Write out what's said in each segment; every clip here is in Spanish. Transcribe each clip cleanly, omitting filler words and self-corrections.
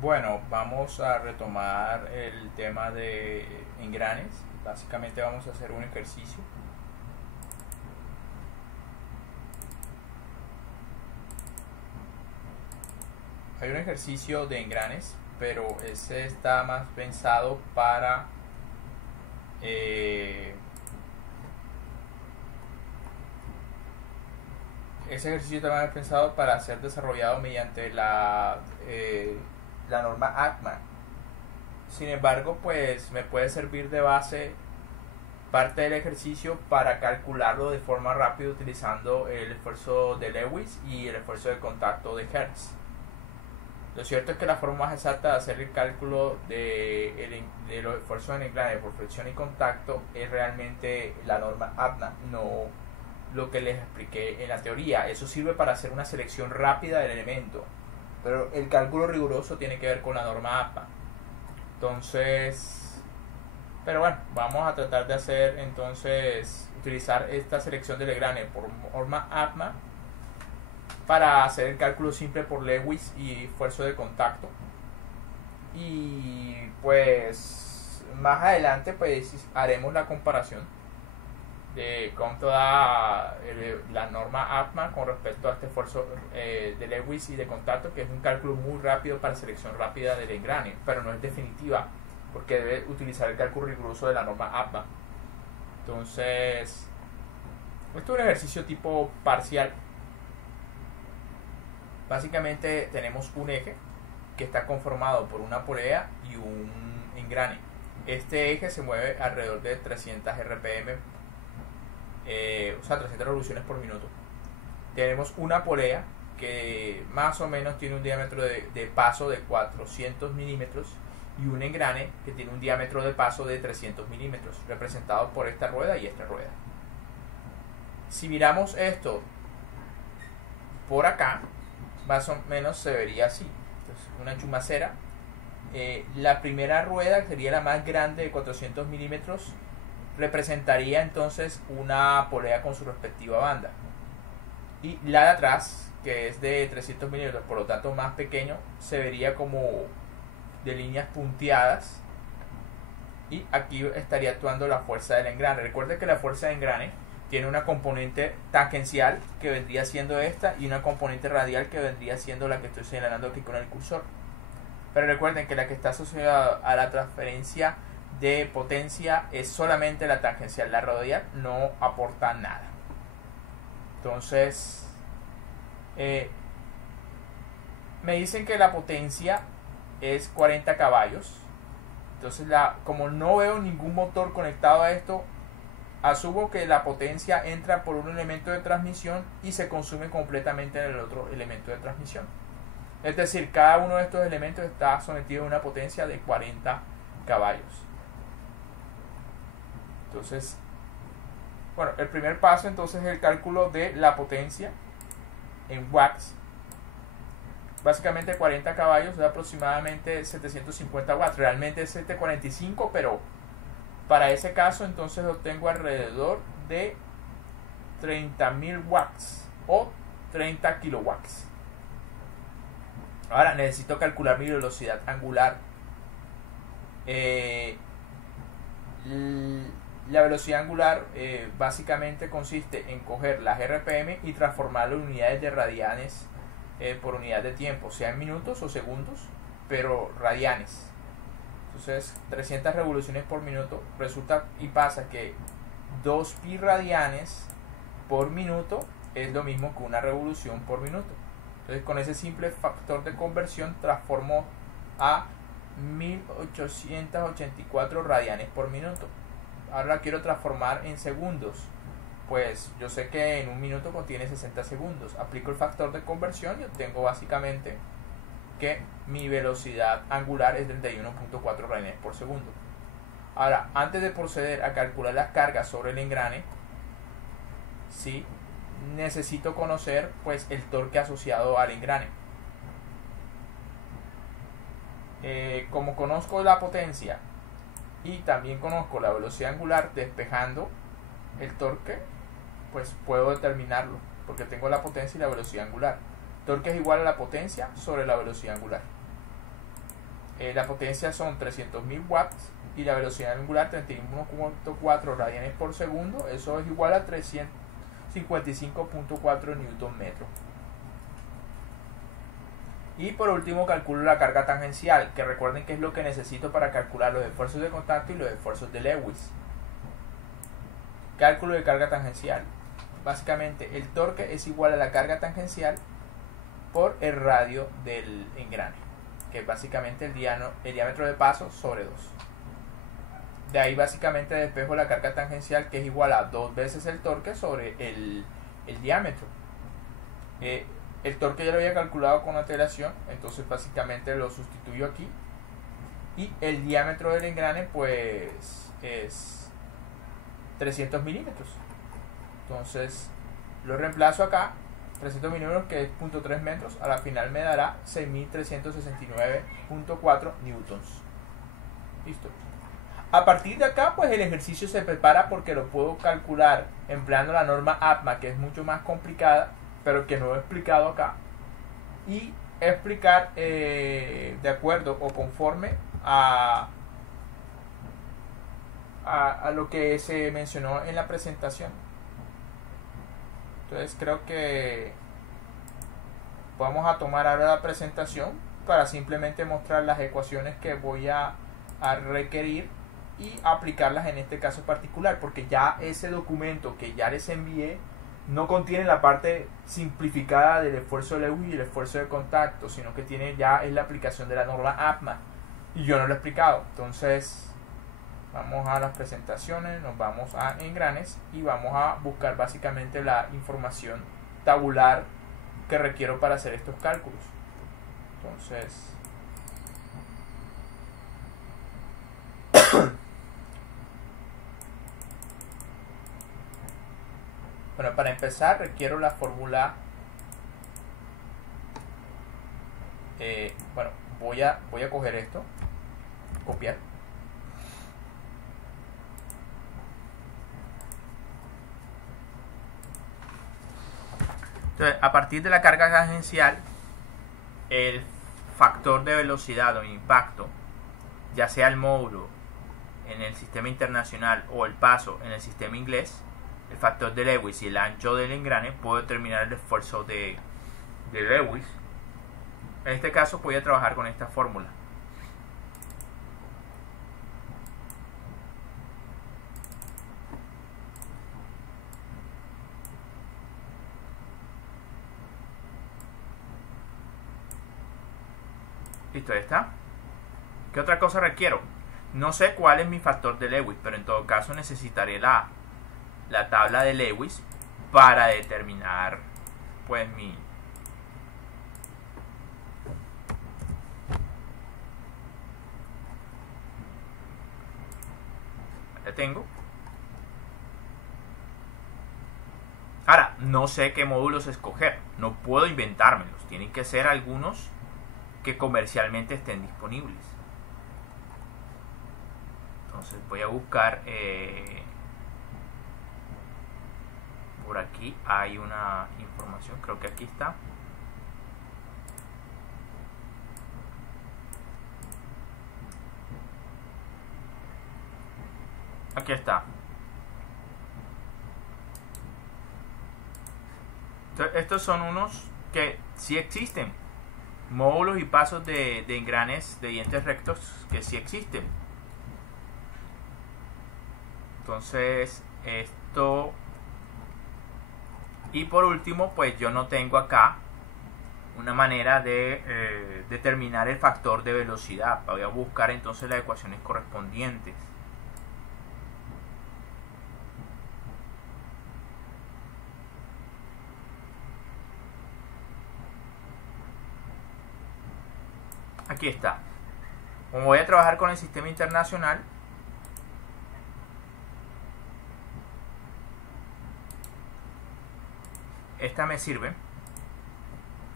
Bueno, vamos a retomar el tema de engranes. Básicamente vamos a hacer un ejercicio. Hay un ejercicio de engranes, pero ese está más pensado para ese ejercicio está más pensado para ser desarrollado mediante la norma ACMA. Sin embargo, pues me puede servir de base parte del ejercicio para calcularlo de forma rápida utilizando el esfuerzo de Lewis y el esfuerzo de contacto de Hertz. Lo cierto es que la forma más exacta de hacer el cálculo de los esfuerzos en engrane por fricción y contacto es realmente la norma APNA, no lo que les expliqué en la teoría. Eso sirve para hacer una selección rápida del elemento, pero el cálculo riguroso tiene que ver con la norma APNA. Entonces, pero bueno, vamos a tratar de hacer utilizar esta selección de Lagrange por norma APMA para hacer el cálculo simple por Lewis y esfuerzo de contacto. Y pues más adelante pues haremos la comparación de cuánto da la norma APMA con respecto a este esfuerzo de Lewis y de contacto, que es un cálculo muy rápido para selección rápida del engrane, pero no es definitiva porque debe utilizar el cálculo riguroso de la norma APMA. Entonces, esto es un ejercicio tipo parcial. Básicamente tenemos un eje que está conformado por una polea y un engrane. Este eje se mueve alrededor de 300 RPM, o sea, 300 revoluciones por minuto. Tenemos una polea que más o menos tiene un diámetro de paso de 400 milímetros y un engrane que tiene un diámetro de paso de 300 milímetros, representado por esta rueda y esta rueda. Si miramos esto por acá, más o menos se vería así. Entonces, una chumacera. La primera rueda, que sería la más grande de 400 milímetros, representaría entonces una polea con su respectiva banda. Y la de atrás, que es de 300 milímetros, por lo tanto más pequeño, se vería como de líneas punteadas. Y aquí estaría actuando la fuerza del engrane. Recuerden que la fuerza de engrane tiene una componente tangencial, que vendría siendo esta, y una componente radial, que vendría siendo la que estoy señalando aquí con el cursor. Pero recuerden que la que está asociada a la transferencia de potencia es solamente la tangencial. La radial no aporta nada. Entonces, me dicen que la potencia es 40 caballos. Entonces, como no veo ningún motor conectado a esto, asumo que la potencia entra por un elemento de transmisión y se consume completamente en el otro elemento de transmisión. Es decir, cada uno de estos elementos está sometido a una potencia de 40 caballos. Entonces, bueno, el primer paso entonces es el cálculo de la potencia en watts. Básicamente 40 caballos es aproximadamente 750 watts. Realmente es 745, pero para ese caso entonces obtengo alrededor de 30.000 watts o 30 kilowatts. Ahora necesito calcular mi velocidad angular. La velocidad angular básicamente consiste en coger las RPM y transformarlo en unidades de radianes por unidad de tiempo, sea en minutos o segundos, pero radianes. Entonces 300 revoluciones por minuto resulta y pasa que 2 pi radianes por minuto es lo mismo que una revolución por minuto. Entonces con ese simple factor de conversión transformo a 1884 radianes por minuto. Ahora la quiero transformar en segundos. Pues yo sé que en un minuto contiene 60 segundos. Aplico el factor de conversión y obtengo básicamente que mi velocidad angular es de 31.4 radianes por segundo. Ahora, antes de proceder a calcular las cargas sobre el engrane, sí, necesito conocer pues el torque asociado al engrane. Como conozco la potencia y también conozco la velocidad angular despejando el torque, pues puedo determinarlo porque tengo la potencia y la velocidad angular. Torque es igual a la potencia sobre la velocidad angular. la potencia son 300.000 watts y la velocidad angular 31.4 radianes por segundo. Eso es igual a 355.4 newton metro. Y por último calculo la carga tangencial, que recuerden que es lo que necesito para calcular los esfuerzos de contacto y los esfuerzos de Lewis. Cálculo de carga tangencial. Básicamente el torque es igual a la carga tangencial por el radio del engrane, que es básicamente el diámetro de paso sobre 2. De ahí básicamente despejo la carga tangencial, que es igual a 2 veces el torque sobre el diámetro. El torque ya lo había calculado con antelación, entonces básicamente lo sustituyo aquí. Y el diámetro del engrane pues es 300 milímetros. Entonces lo reemplazo acá, 300 milímetros, que es 0.3 metros, a la final me dará 6.369.4 newtons. Listo. A partir de acá pues el ejercicio se prepara, porque lo puedo calcular empleando la norma APMA, que es mucho más complicada, pero que no he explicado acá, y explicar de acuerdo o conforme a lo que se mencionó en la presentación. Entonces creo que vamos a tomar ahora la presentación para simplemente mostrar las ecuaciones que voy a requerir y aplicarlas en este caso particular, porque ya ese documento que ya les envié no contiene la parte simplificada del esfuerzo de Lewis y el esfuerzo de contacto, sino que tiene ya es la aplicación de la norma APMA, y yo no lo he explicado. Entonces vamos a las presentaciones, nos vamos a engranes y vamos a buscar básicamente la información tabular que requiero para hacer estos cálculos. Entonces bueno, para empezar requiero la fórmula. Bueno, voy a coger esto, copiar. Entonces, a partir de la carga tangencial, el factor de velocidad o impacto, ya sea el módulo en el sistema internacional o el paso en el sistema inglés, el factor de Lewis y el ancho del engrane, puedo determinar el esfuerzo de Lewis. En este caso voy a trabajar con esta fórmula. Listo, ahí está. ¿Qué otra cosa requiero? No sé cuál es mi factor de Lewis, pero en todo caso necesitaré la tabla de Lewis para determinar pues mi la tengo. Ahora, no sé qué módulos escoger, no puedo inventármelos, tienen que ser algunos que comercialmente estén disponibles. Entonces voy a buscar por aquí hay una información, creo que aquí está. Aquí está. Entonces, estos son unos que sí existen, módulos y pasos de engranes de dientes rectos que sí existen. Entonces esto, y por último pues yo no tengo acá una manera de determinar el factor de velocidad. Voy a buscar entonces las ecuaciones correspondientes. Aquí está. Como voy a trabajar con el sistema internacional, esta me sirve,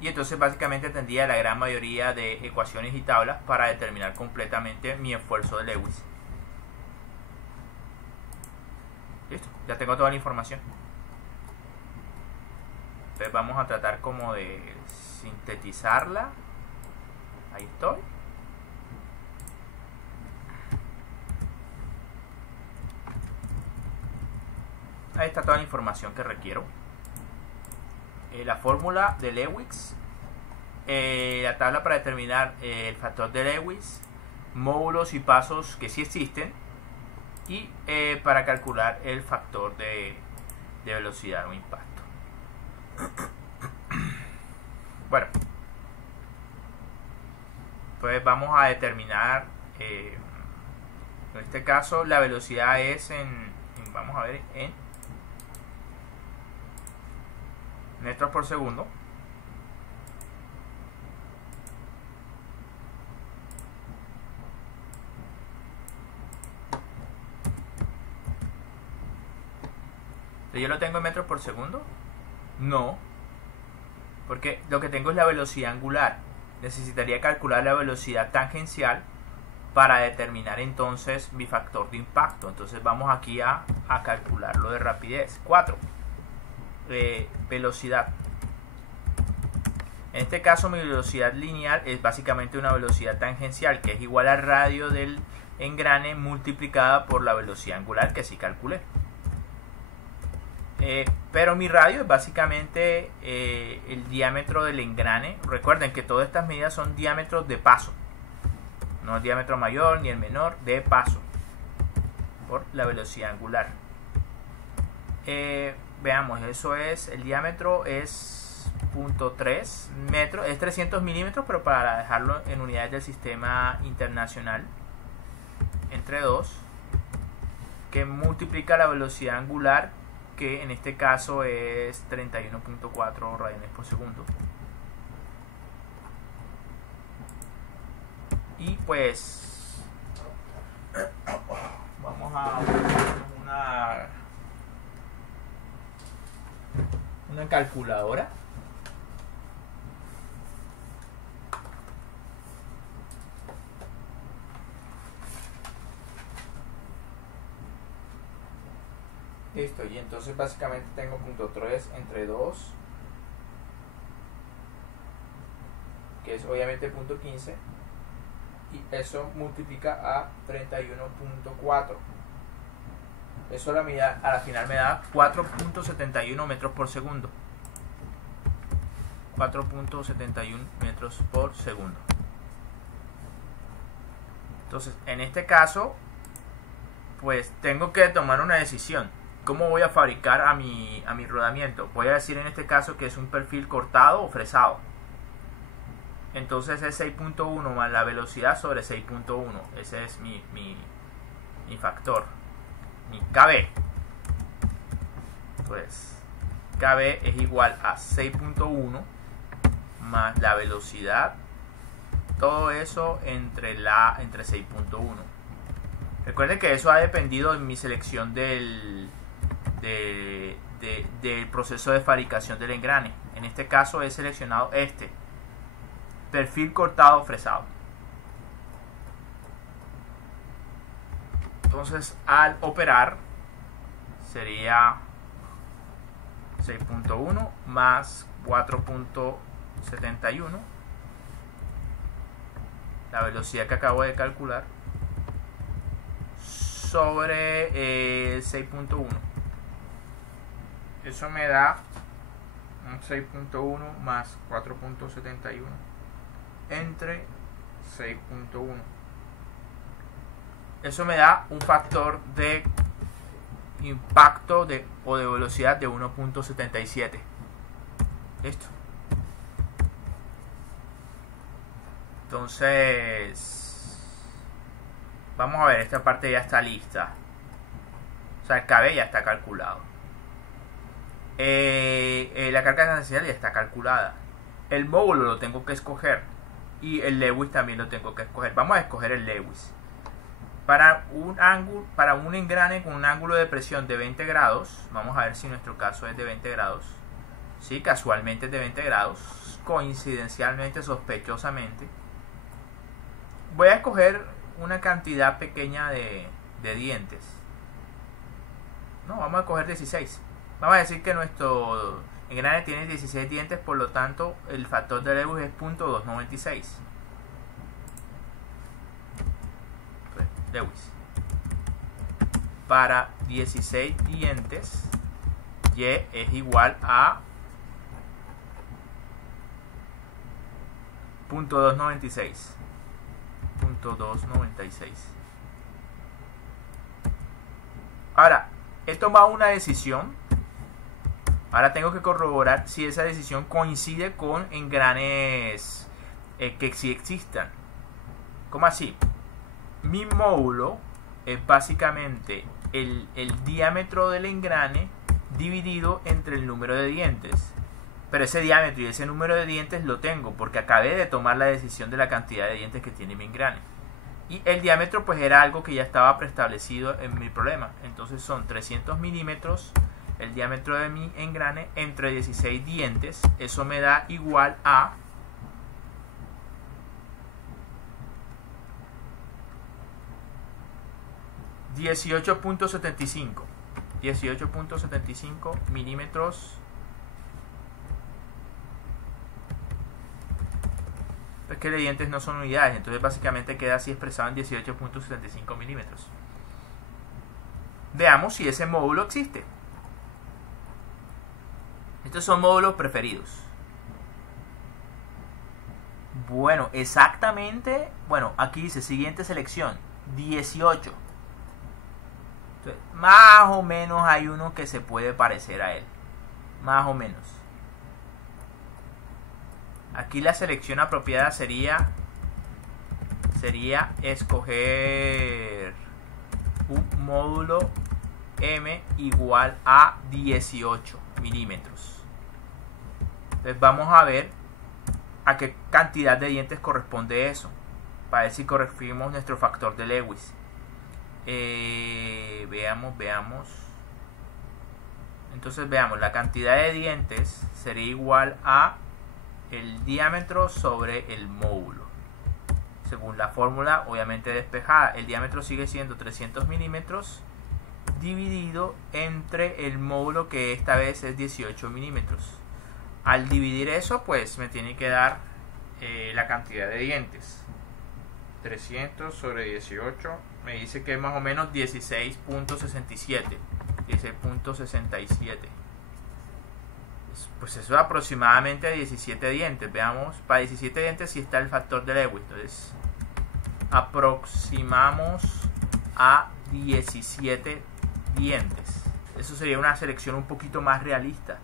y entonces básicamente tendría la gran mayoría de ecuaciones y tablas para determinar completamente mi esfuerzo de Lewis. Listo, ya tengo toda la información. Entonces vamos a tratar como de sintetizarla. Ahí estoy. ahí está toda la información que requiero. La fórmula de Lewis, la tabla para determinar el factor de Lewis, módulos y pasos que sí existen, y para calcular el factor de velocidad o impacto. Bueno, pues vamos a determinar, en este caso la velocidad es vamos a ver, en metros por segundo. ¿Yo lo tengo en metros por segundo? No, porque lo que tengo es la velocidad angular. Necesitaría calcular la velocidad tangencial para determinar entonces mi factor de impacto. Entonces vamos aquí a calcularlo de rapidez. 4. Velocidad. En este caso mi velocidad lineal es básicamente una velocidad tangencial, que es igual al radio del engrane multiplicada por la velocidad angular que sí calculé. Pero mi radio es básicamente el diámetro del engrane. Recuerden que todas estas medidas son diámetros de paso, no el diámetro mayor ni el menor, de paso, por la velocidad angular. Veamos, eso es, el diámetro es 0.3 metros, es 300 milímetros, pero para dejarlo en unidades del sistema internacional, entre 2, que multiplica la velocidad angular, que en este caso es 31.4 radianes por segundo. Y pues vamos a una calculadora. Listo, y entonces básicamente tengo 0.3 entre 2, que es obviamente 0.15, y eso multiplica a 31.4. Eso a la final me da 4.71 metros por segundo. 4.71 metros por segundo. Entonces, en este caso, pues tengo que tomar una decisión. ¿Cómo voy a fabricar a mi rodamiento? Voy a decir en este caso que es un perfil cortado o fresado. Entonces es 6.1 más la velocidad sobre 6.1. Ese es mi factor, mi KB. Pues KB es igual a 6.1 más la velocidad. Todo eso entre 6.1. Recuerden que eso ha dependido de mi selección del proceso de fabricación del engrane. En este caso he seleccionado perfil cortado fresado. Entonces al operar sería 6.1 más 4.71, la velocidad que acabo de calcular, sobre 6.1. Eso me da un 6.1 más 4.71 entre 6.1. Eso me da un factor de impacto o de velocidad de 1.77. Listo. Entonces vamos a ver, esta parte ya está lista. O sea, el KB ya está calculado. La carga tangencial ya está calculada. El módulo lo tengo que escoger. Y el Lewis también lo tengo que escoger. Vamos a escoger el Lewis. Para un engrane con un ángulo de presión de 20 grados, vamos a ver si nuestro caso es de 20 grados. Sí, casualmente es de 20 grados. Coincidencialmente, sospechosamente. Voy a escoger una cantidad pequeña de dientes. No, vamos a escoger 16. Vamos a decir que nuestro engrane tiene 16 dientes, por lo tanto el factor de Lewis es 0.296. Lewis para 16 dientes Y es igual a 0.296. 0.296. Ahora, he tomado una decisión. Ahora tengo que corroborar si esa decisión coincide con engranes que sí existan. ¿Cómo así? Mi módulo es básicamente el diámetro del engrane dividido entre el número de dientes. Pero ese diámetro y ese número de dientes lo tengo porque acabé de tomar la decisión de la cantidad de dientes que tiene mi engrane. Y el diámetro pues era algo que ya estaba preestablecido en mi problema. Entonces son 300 milímetros el diámetro de mi engrane entre 16 dientes. Eso me da igual a 18.75 milímetros. Es que los dientes no son unidades, entonces básicamente queda así expresado en 18.75 milímetros. Veamos si ese módulo existe. Estos son módulos preferidos. Bueno, exactamente. Bueno, aquí dice siguiente selección, 18. Entonces, más o menos hay uno que se puede parecer a él. Más o menos. Aquí la selección apropiada sería escoger un módulo M igual a 18 milímetros. Entonces vamos a ver a qué cantidad de dientes corresponde eso, para ver si corregimos nuestro factor de Lewis. Veamos. Entonces veamos, la cantidad de dientes sería igual a el diámetro sobre el módulo. Según la fórmula obviamente despejada, el diámetro sigue siendo 300 milímetros dividido entre el módulo, que esta vez es 18 milímetros. Al dividir eso pues me tiene que dar la cantidad de dientes. 300 sobre 18 me dice que es más o menos 16.67. 16.67. Pues eso es aproximadamente 17 dientes. Veamos, para 17 dientes si está el factor de Lewis. Entonces aproximamos a 17 dientes. Eso sería una selección un poquito más realista.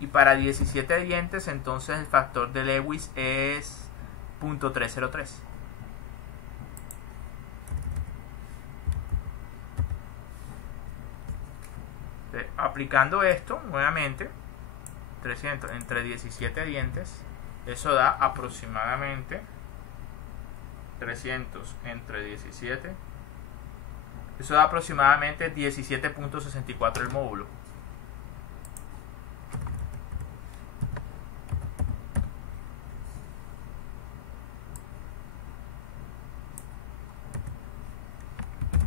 Y para 17 dientes entonces el factor de Lewis es 0.303. Aplicando esto nuevamente, 300 entre 17 dientes, eso da aproximadamente 300 entre 17, eso da aproximadamente 17.64 el módulo.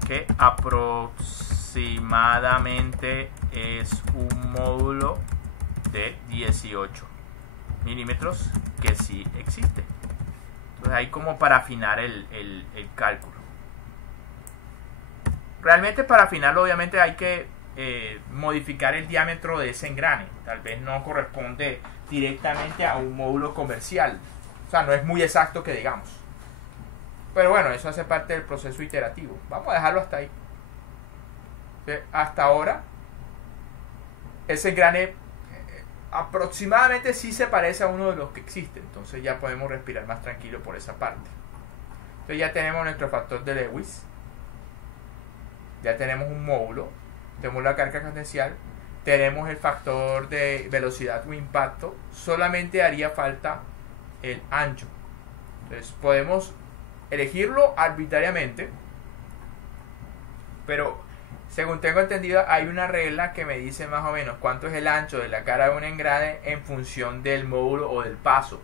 Que aproximadamente es un módulo de 18 milímetros que sí existe. Entonces ahí como para afinar el cálculo. Realmente para afinarlo obviamente hay que modificar el diámetro de ese engrane. Tal vez no corresponde directamente a un módulo comercial. O sea, no es muy exacto que digamos. Pero bueno, eso hace parte del proceso iterativo. Vamos a dejarlo hasta ahí. Hasta ahora, ese engrane aproximadamente sí se parece a uno de los que existe. Entonces ya podemos respirar más tranquilo por esa parte. Entonces ya tenemos nuestro factor de Lewis. Ya tenemos un módulo. Tenemos la carga tangencial. Tenemos el factor de velocidad o impacto. Solamente haría falta el ancho. Entonces podemos elegirlo arbitrariamente, pero según tengo entendido hay una regla que me dice más o menos cuánto es el ancho de la cara de un engrane en función del módulo o del paso.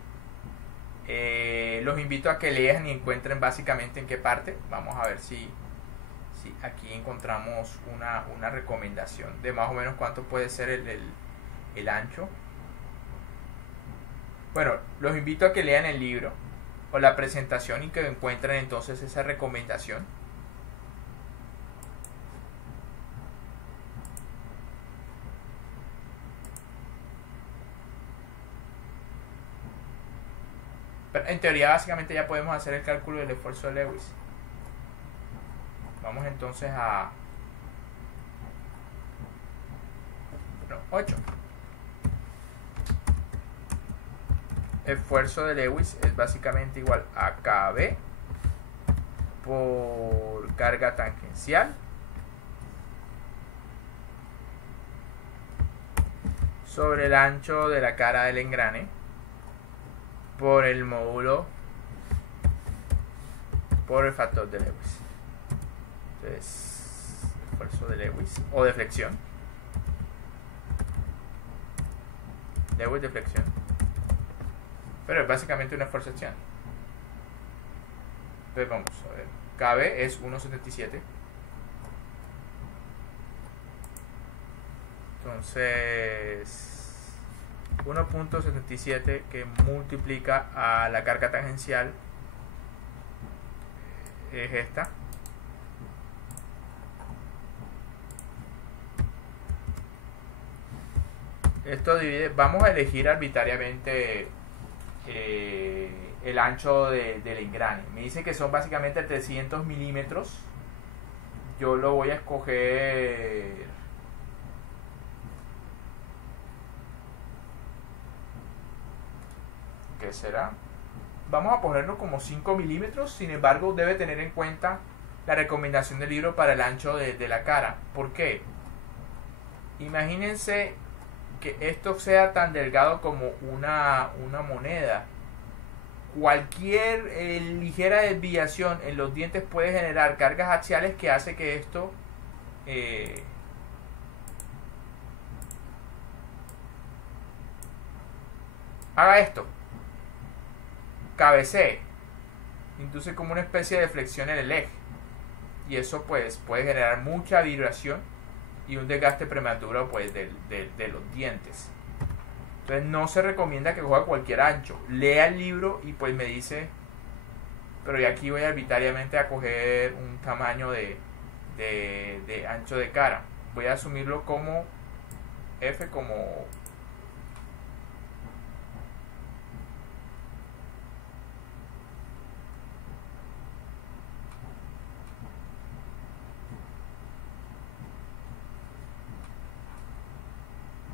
Los invito a que lean y encuentren básicamente en qué parte. Vamos a ver si aquí encontramos una recomendación de más o menos cuánto puede ser el ancho. Bueno, los invito a que lean el libro o la presentación y que encuentren entonces esa recomendación. Pero en teoría básicamente ya podemos hacer el cálculo del esfuerzo de Lewis. Vamos entonces a 8. Esfuerzo de Lewis es básicamente igual a KB por carga tangencial sobre el ancho de la cara del engrane por el módulo por el factor de Lewis. Entonces, esfuerzo de Lewis o deflexión. Lewis deflexión. Pero es básicamente una esfuerzo acción. Entonces vamos a ver. KB es 1.77. Entonces 1.77 que multiplica a la carga tangencial es esta. Esto divide, vamos a elegir arbitrariamente el ancho del engrane. Me dice que son básicamente 300 milímetros. Yo lo voy a escoger ¿qué será? Vamos a ponerlo como 5 milímetros. Sin embargo, debe tener en cuenta la recomendación del libro para el ancho de la cara. ¿Por qué? Imagínense que esto sea tan delgado como una moneda. Cualquier ligera desviación en los dientes puede generar cargas axiales que hace que esto haga esto, cabecee, induce como una especie de flexión en el eje, y eso pues puede generar mucha vibración y un desgaste prematuro pues de los dientes. Entonces no se recomienda que coja cualquier ancho. Lea el libro y pues me dice, pero yo aquí voy arbitrariamente a coger un tamaño de ancho de cara. Voy a asumirlo como F, como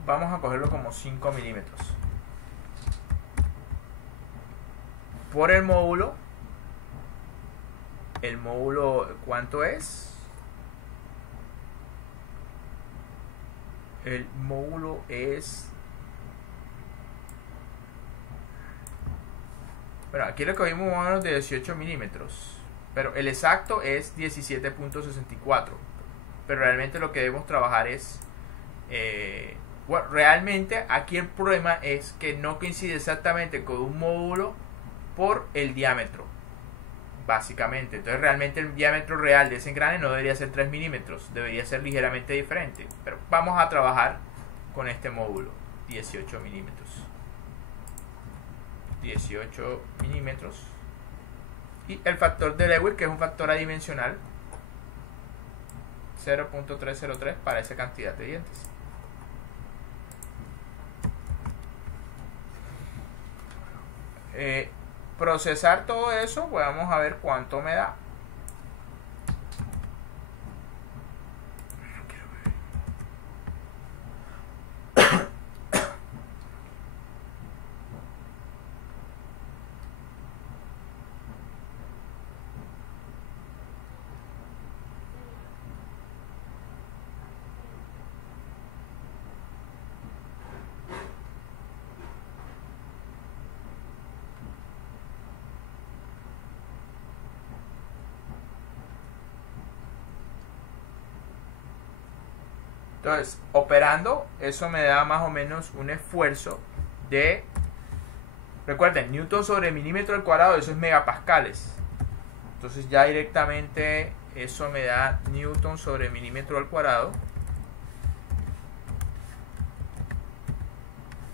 vamos a cogerlo como 5 milímetros por el módulo. El módulo, ¿cuánto es? El módulo es, bueno, aquí lo cogimos más o menos de 18 milímetros, pero el exacto es 17.64. Pero realmente lo que debemos trabajar es bueno, realmente aquí el problema es que no coincide exactamente con un módulo por el diámetro, básicamente. Entonces realmente el diámetro real de ese engrane no debería ser 3 milímetros, debería ser ligeramente diferente. Pero vamos a trabajar con este módulo, 18 milímetros. 18 milímetros. Y el factor de Lewis, que es un factor adimensional, 0.303 para esa cantidad de dientes. Procesar todo eso, pues vamos a ver cuánto me da. Entonces, operando, eso me da más o menos un esfuerzo de, recuerden, newton sobre milímetro al cuadrado, eso es megapascales. Entonces ya directamente eso me da newton sobre milímetro al cuadrado.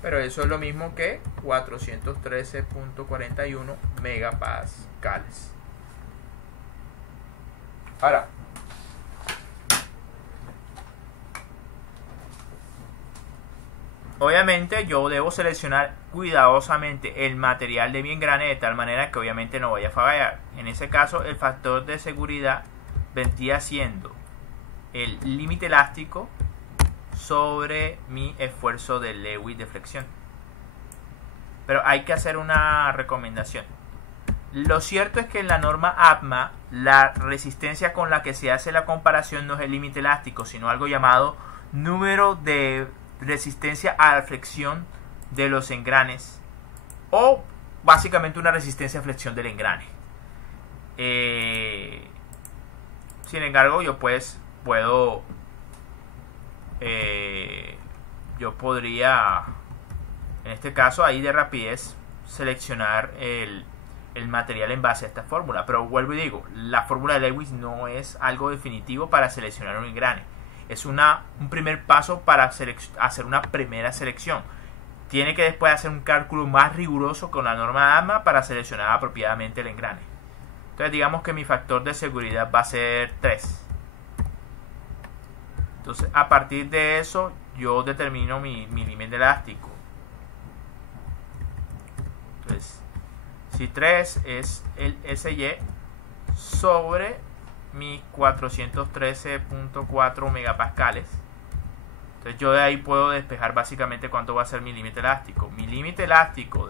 Pero eso es lo mismo que 413.41 megapascales. Ahora, obviamente yo debo seleccionar cuidadosamente el material de mi engrane de tal manera que obviamente no vaya a fallar. En ese caso el factor de seguridad vendría siendo el límite elástico sobre mi esfuerzo de Lewis de flexión. Pero hay que hacer una recomendación. Lo cierto es que en la norma APMA la resistencia con la que se hace la comparación no es el límite elástico, sino algo llamado número de resistencia a la flexión de los engranes, o básicamente una resistencia a flexión del engrane. Sin embargo, yo podría, en este caso ahí de rapidez, seleccionar el material en base a esta fórmula. Pero vuelvo y digo, la fórmula de Lewis no es algo definitivo para seleccionar un engrane. Es un primer paso para hacer una primera selección. Tiene que después hacer un cálculo más riguroso con la norma de APMA para seleccionar apropiadamente el engrane. Entonces digamos que mi factor de seguridad va a ser 3. Entonces a partir de eso yo determino mi límite elástico. Entonces si 3 es el SY sobre mis 413.4 megapascales. Entonces yo de ahí puedo despejar básicamente cuánto va a ser mi límite elástico. Mi límite elástico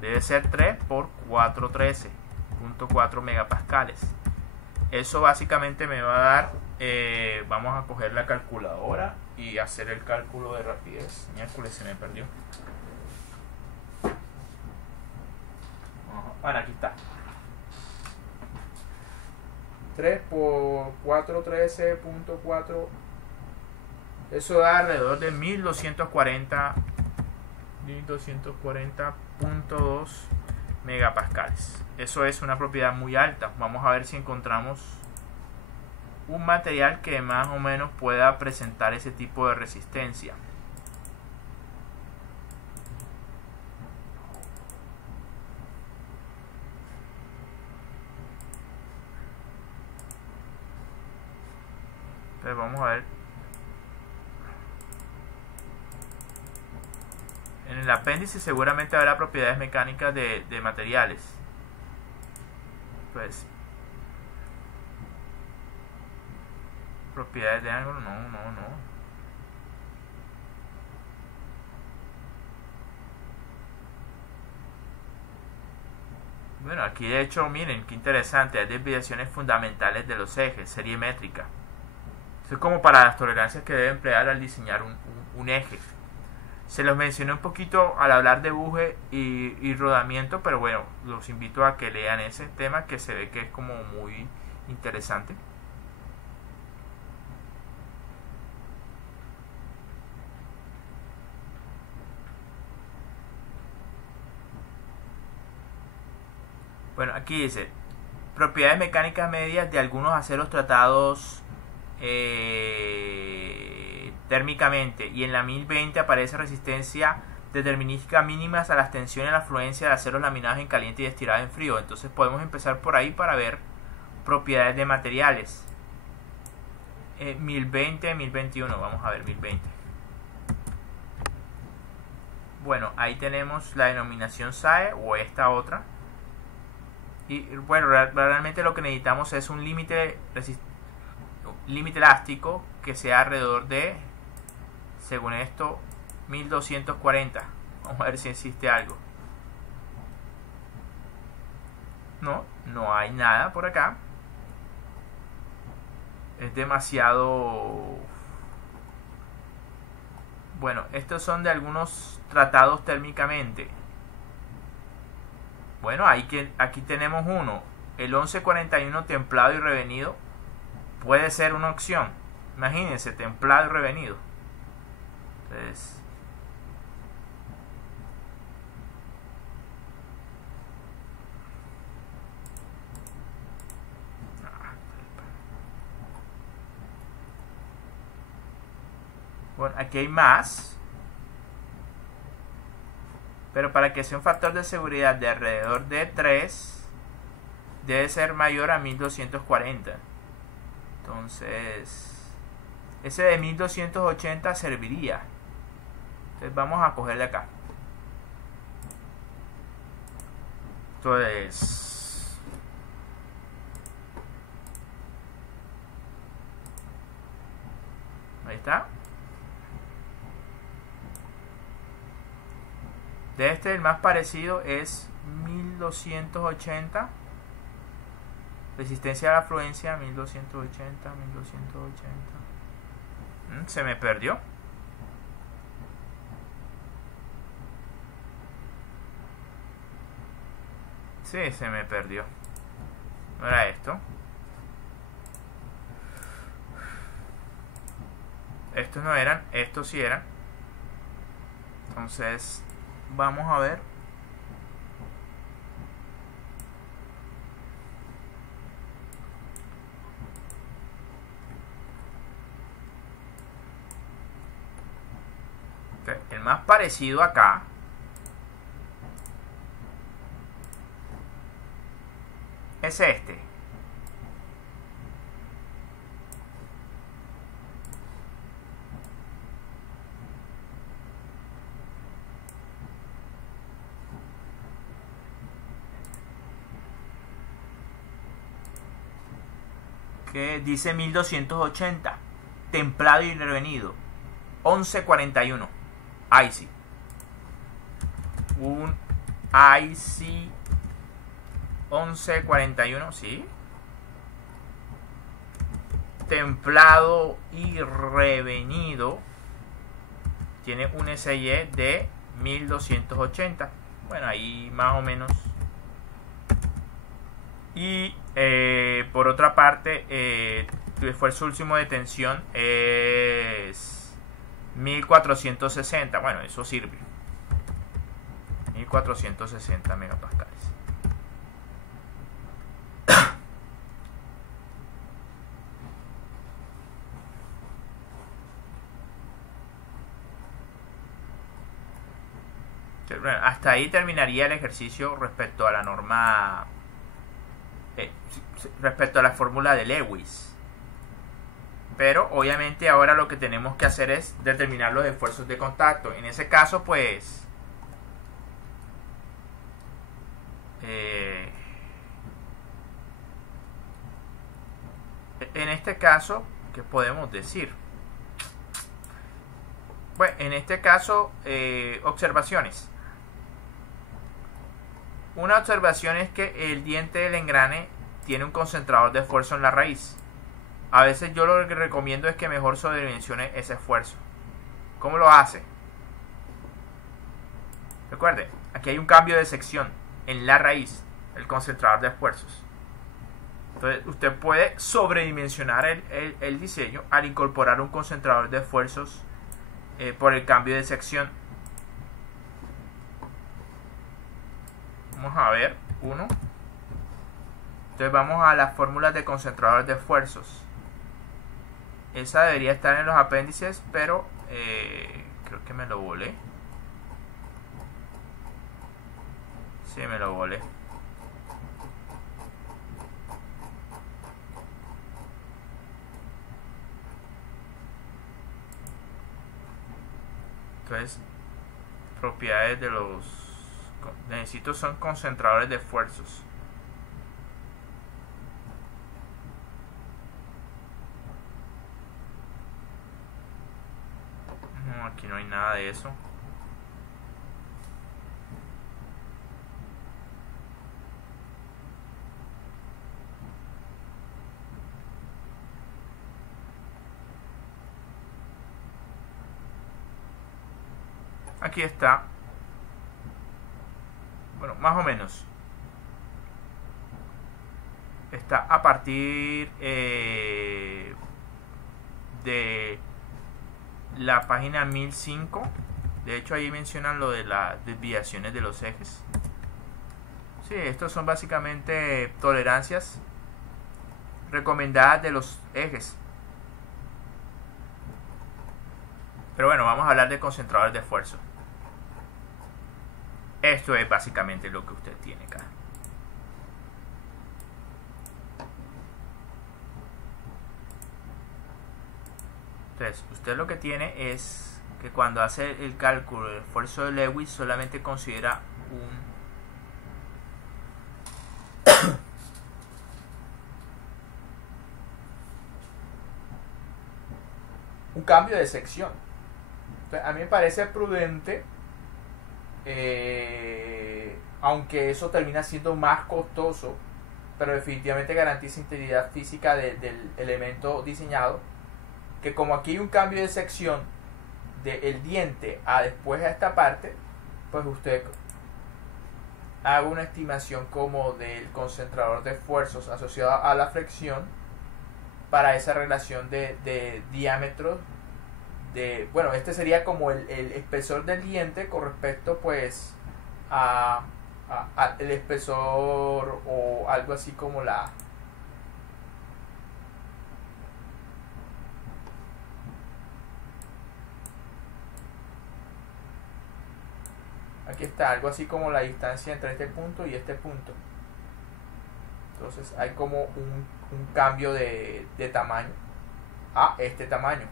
debe ser 3 por 413.4 megapascales. Eso básicamente me va a dar, vamos a coger la calculadora y hacer el cálculo de rapidez. Miércoles se me perdió. Bueno, aquí está. 3 por 413.4, eso da alrededor de 1240.2 megapascales. Eso es una propiedad muy alta. Vamos a ver si encontramos un material que más o menos pueda presentar ese tipo de resistencia. Entonces vamos a ver. En el apéndice seguramente habrá propiedades mecánicas de materiales. Pues propiedades de ángulo, no. Bueno, aquí de hecho miren qué interesante, hay desviaciones fundamentales de los ejes, serie métrica. Eso es como para las tolerancias que debe emplear al diseñar un eje. Se los mencioné un poquito al hablar de buje y rodamiento, pero bueno, los invito a que lean ese tema que se ve que es como muy interesante. Bueno, aquí dice propiedades mecánicas medias de algunos aceros tratados térmicamente, y en la 1020 aparece resistencia determinística mínimas a las tensiones y la fluencia de aceros laminados en caliente y estirados en frío. Entonces podemos empezar por ahí para ver propiedades de materiales. 1020, 1021, vamos a ver 1020. Bueno, ahí tenemos la denominación SAE o esta otra. Y bueno, realmente lo que necesitamos es un límite elástico que sea alrededor de, según esto, 1240. Vamos a ver si existe algo. No hay nada por acá. Es demasiado. Bueno, estos son de algunos tratados térmicamente. Bueno, aquí tenemos uno. El 1141 templado y revenido puede ser una opción. Imagínense, templado y revenido. Entonces, bueno, aquí hay más. Pero para que sea un factor de seguridad de alrededor de 3, debe ser mayor a 1240. Entonces, ese de 1280 serviría. Entonces vamos a coger de acá. Esto es... Ahí está. De este, el más parecido es 1280. Resistencia a la afluencia 1280. Se me perdió. Sí, se me perdió. No era esto. Estos no eran, estos sí eran. Entonces, vamos a ver. El más parecido acá es este. Que dice 1280. Templado y intervenido. 1141. IC. Un IC 1141, ¿sí? Templado y revenido. Tiene un SIE de 1280. Bueno, ahí más o menos. Y por otra parte, tu esfuerzo último de tensión es 1460. Bueno, eso sirve. 1460 megapascales. Hasta ahí terminaría el ejercicio respecto a la norma, respecto a la fórmula de Lewis. Pero obviamente ahora lo que tenemos que hacer es determinar los esfuerzos de contacto. En ese caso, pues, en este caso, ¿qué podemos decir? Bueno, en este caso, observaciones. Una observación es que el diente del engrane tiene un concentrador de esfuerzo en la raíz. A veces yo lo que recomiendo es que mejor sobredimensione ese esfuerzo. ¿Cómo lo hace? Recuerde, aquí hay un cambio de sección en la raíz, el concentrador de esfuerzos. Entonces usted puede sobredimensionar el diseño al incorporar un concentrador de esfuerzos por el cambio de sección. Vamos a ver, uno. Entonces vamos a las fórmulas de concentradores de esfuerzos. Esa debería estar en los apéndices, pero creo que me lo volé. Sí, me lo volé. Entonces, propiedades de los... Necesito son concentradores de esfuerzos. No, aquí no hay nada de eso. Aquí está. Bueno, más o menos. Está a partir de la página 1005. De hecho, ahí mencionan lo de las desviaciones de los ejes. Sí, estos son básicamente tolerancias recomendadas de los ejes. Pero bueno, vamos a hablar de concentradores de esfuerzo. Esto es básicamente lo que usted tiene acá. Entonces, usted lo que tiene es que cuando hace el cálculo del esfuerzo de Lewis solamente considera cambio de sección. Entonces, a mí me parece prudente, aunque eso termina siendo más costoso, pero definitivamente garantiza integridad física del elemento diseñado, que como aquí hay un cambio de sección del diente a después a esta parte, pues usted haga una estimación como del concentrador de esfuerzos asociado a la flexión para esa relación de diámetros de, bueno, este sería como el espesor del diente con respecto pues a el espesor, o algo así como la aquí está, algo así como la distancia entre este punto y este punto. Entonces hay como un cambio de tamaño a este tamaño,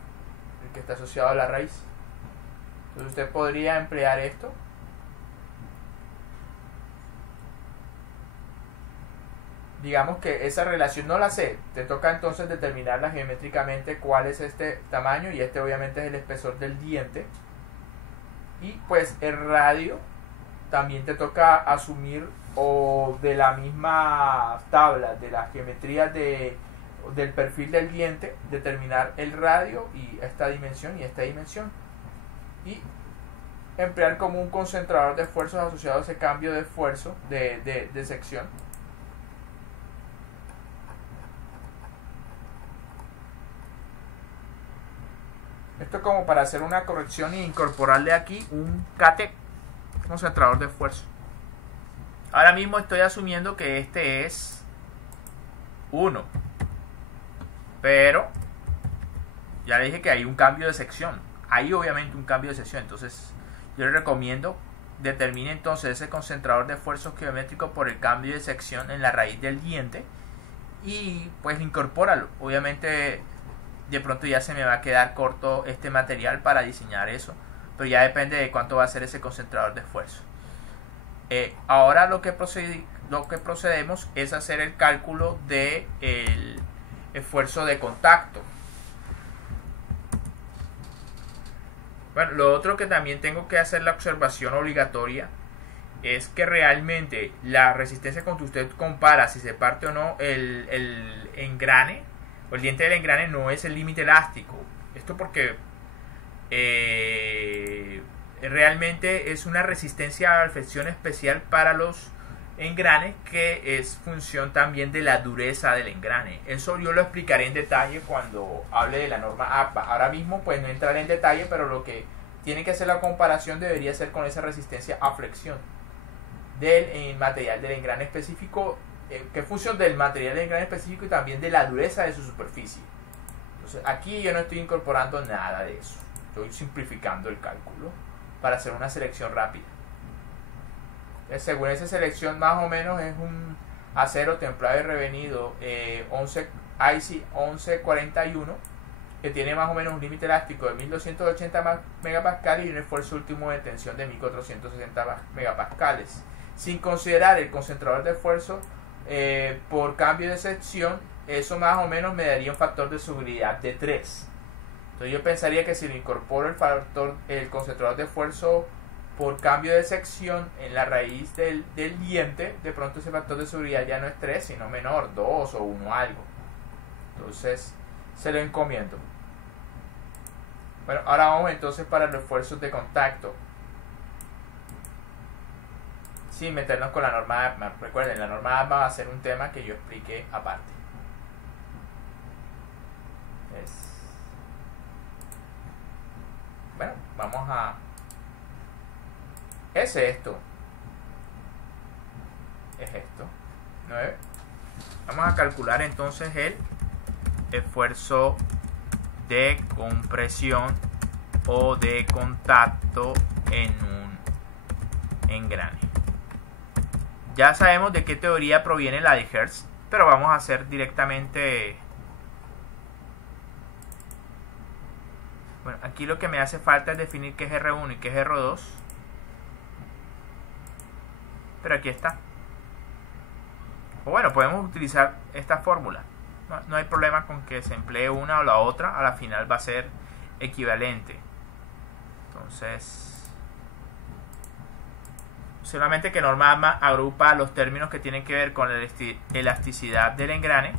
el que está asociado a la raíz. Entonces usted podría emplear esto digamos que esa relación no la sé, te toca entonces determinarla geométricamente cuál es este tamaño, y este obviamente es el espesor del diente, y pues el radio también te toca asumir, o de la misma tabla de las geometrías del perfil del diente, determinar el radio y esta dimensión y emplear como un concentrador de esfuerzos asociado a ese cambio de esfuerzo de sección. Esto como para hacer una corrección e incorporarle aquí un CATE, concentrador de esfuerzo. Ahora mismo estoy asumiendo que este es 1, pero ya le dije que hay un cambio de sección. Hay obviamente un cambio de sección, entonces yo le recomiendo determine entonces ese concentrador de esfuerzos geométricos por el cambio de sección en la raíz del diente y pues incorpóralo. Obviamente de pronto ya se me va a quedar corto este material para diseñar eso, pero ya depende de cuánto va a ser ese concentrador de esfuerzo. Ahora lo que procedemos es hacer el cálculo del esfuerzo de contacto. Bueno, lo otro que también tengo que hacer la observación obligatoria es que realmente la resistencia con que usted compara si se parte o no el engrane o el diente del engrane no es el límite elástico. Esto porque realmente es una resistencia a la flexión especial para los engranes, que es función también de la dureza del engrane. Eso yo lo explicaré en detalle cuando hable de la norma APA. Ahora mismo pues no entraré en detalle, pero lo que tiene que hacer la comparación debería ser con esa resistencia a flexión del material del engrane específico, que es función del material del engrane específico y también de la dureza de su superficie. Entonces aquí yo no estoy incorporando nada de eso, estoy simplificando el cálculo para hacer una selección rápida. Según esa selección más o menos es un acero templado y revenido IC 1141, que tiene más o menos un límite elástico de 1280 megapascales y un esfuerzo último de tensión de 1460 megapascales, sin considerar el concentrador de esfuerzo por cambio de sección. Eso más o menos me daría un factor de seguridad de 3. Entonces yo pensaría que si le incorporo el concentrador de esfuerzo por cambio de sección en la raíz del diente, de pronto ese factor de seguridad ya no es 3, sino menor, 2 o 1 algo. Entonces se lo encomiendo. Bueno, ahora vamos entonces para los esfuerzos de contacto, sin meternos con la norma APMA. Recuerden, la norma APMA va a ser un tema que yo expliqué aparte. Bueno, vamos a... es esto. 9. Vamos a calcular entonces el esfuerzo de compresión o de contacto en un engrane. Ya sabemos de qué teoría proviene la de Hertz, pero vamos a hacer directamente... Bueno, aquí lo que me hace falta es definir qué es R1 y qué es R2. Pero aquí está. O bueno, podemos utilizar esta fórmula. No hay problema con que se emplee una o la otra. A la final va a ser equivalente. Entonces, solamente que norma AMA agrupa los términos que tienen que ver con la elasticidad del engrane,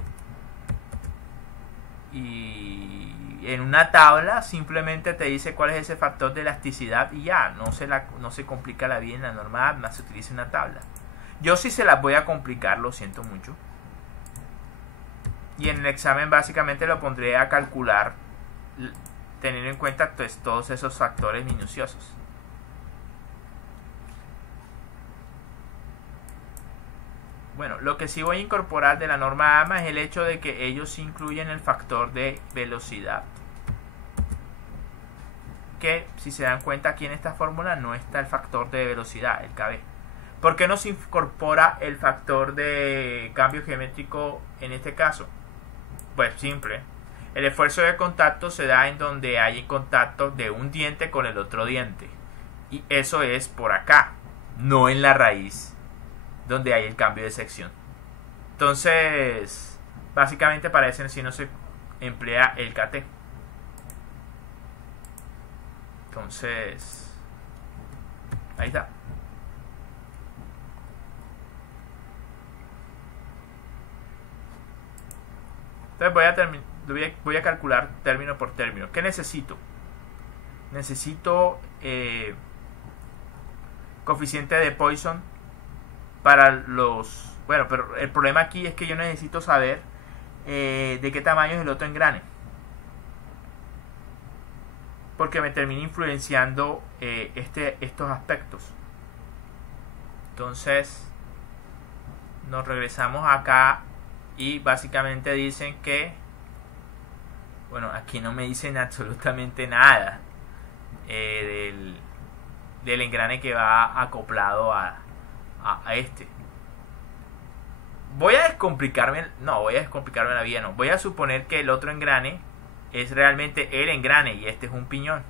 y en una tabla simplemente te dice cuál es ese factor de elasticidad y ya, no se complica la vida en la norma AMA, se utiliza una tabla. Yo sí se las voy a complicar, lo siento mucho. Y en el examen básicamente lo pondré a calcular teniendo en cuenta pues, todos esos factores minuciosos. Bueno, lo que sí voy a incorporar de la norma AMA es el hecho de que ellos incluyen el factor de velocidad, que si se dan cuenta aquí en esta fórmula no está el factor de velocidad, el KB. ¿Por qué no se incorpora el factor de cambio geométrico en este caso? Pues simple. El esfuerzo de contacto se da en donde hay contacto de un diente con el otro diente. Y eso es por acá, no en la raíz, donde hay el cambio de sección. Entonces, básicamente para ese sí no se emplea el KT. Entonces, ahí está. Entonces voy a calcular término por término. ¿Qué necesito? Necesito coeficiente de Poisson para los... Bueno, pero el problema aquí es que yo necesito saber de qué tamaño es el otro engrane, porque me termina influenciando estos aspectos. Entonces nos regresamos acá y básicamente dicen que, bueno, aquí no me dicen absolutamente nada del engrane que va acoplado a este. Voy a descomplicarme la vida, no. Voy a suponer que el otro engrane es realmente el engrane y este es un piñón,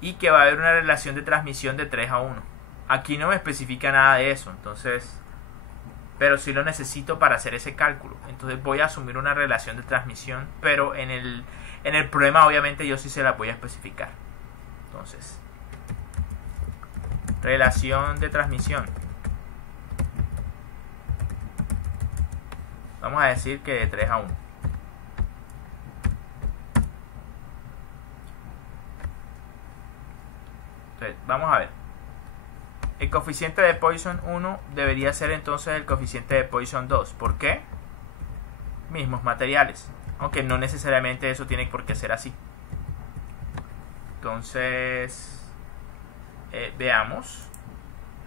y que va a haber una relación de transmisión de 3:1. Aquí no me especifica nada de eso, entonces, pero sí lo necesito para hacer ese cálculo. Entonces voy a asumir una relación de transmisión, pero en el problema obviamente yo sí se la voy a especificar. Entonces, relación de transmisión, vamos a decir que de 3:1. Entonces, vamos a ver. El coeficiente de Poisson 1 debería ser entonces el coeficiente de Poisson 2. ¿Por qué? Mismos materiales. Aunque no necesariamente eso tiene por qué ser así. Entonces, veamos.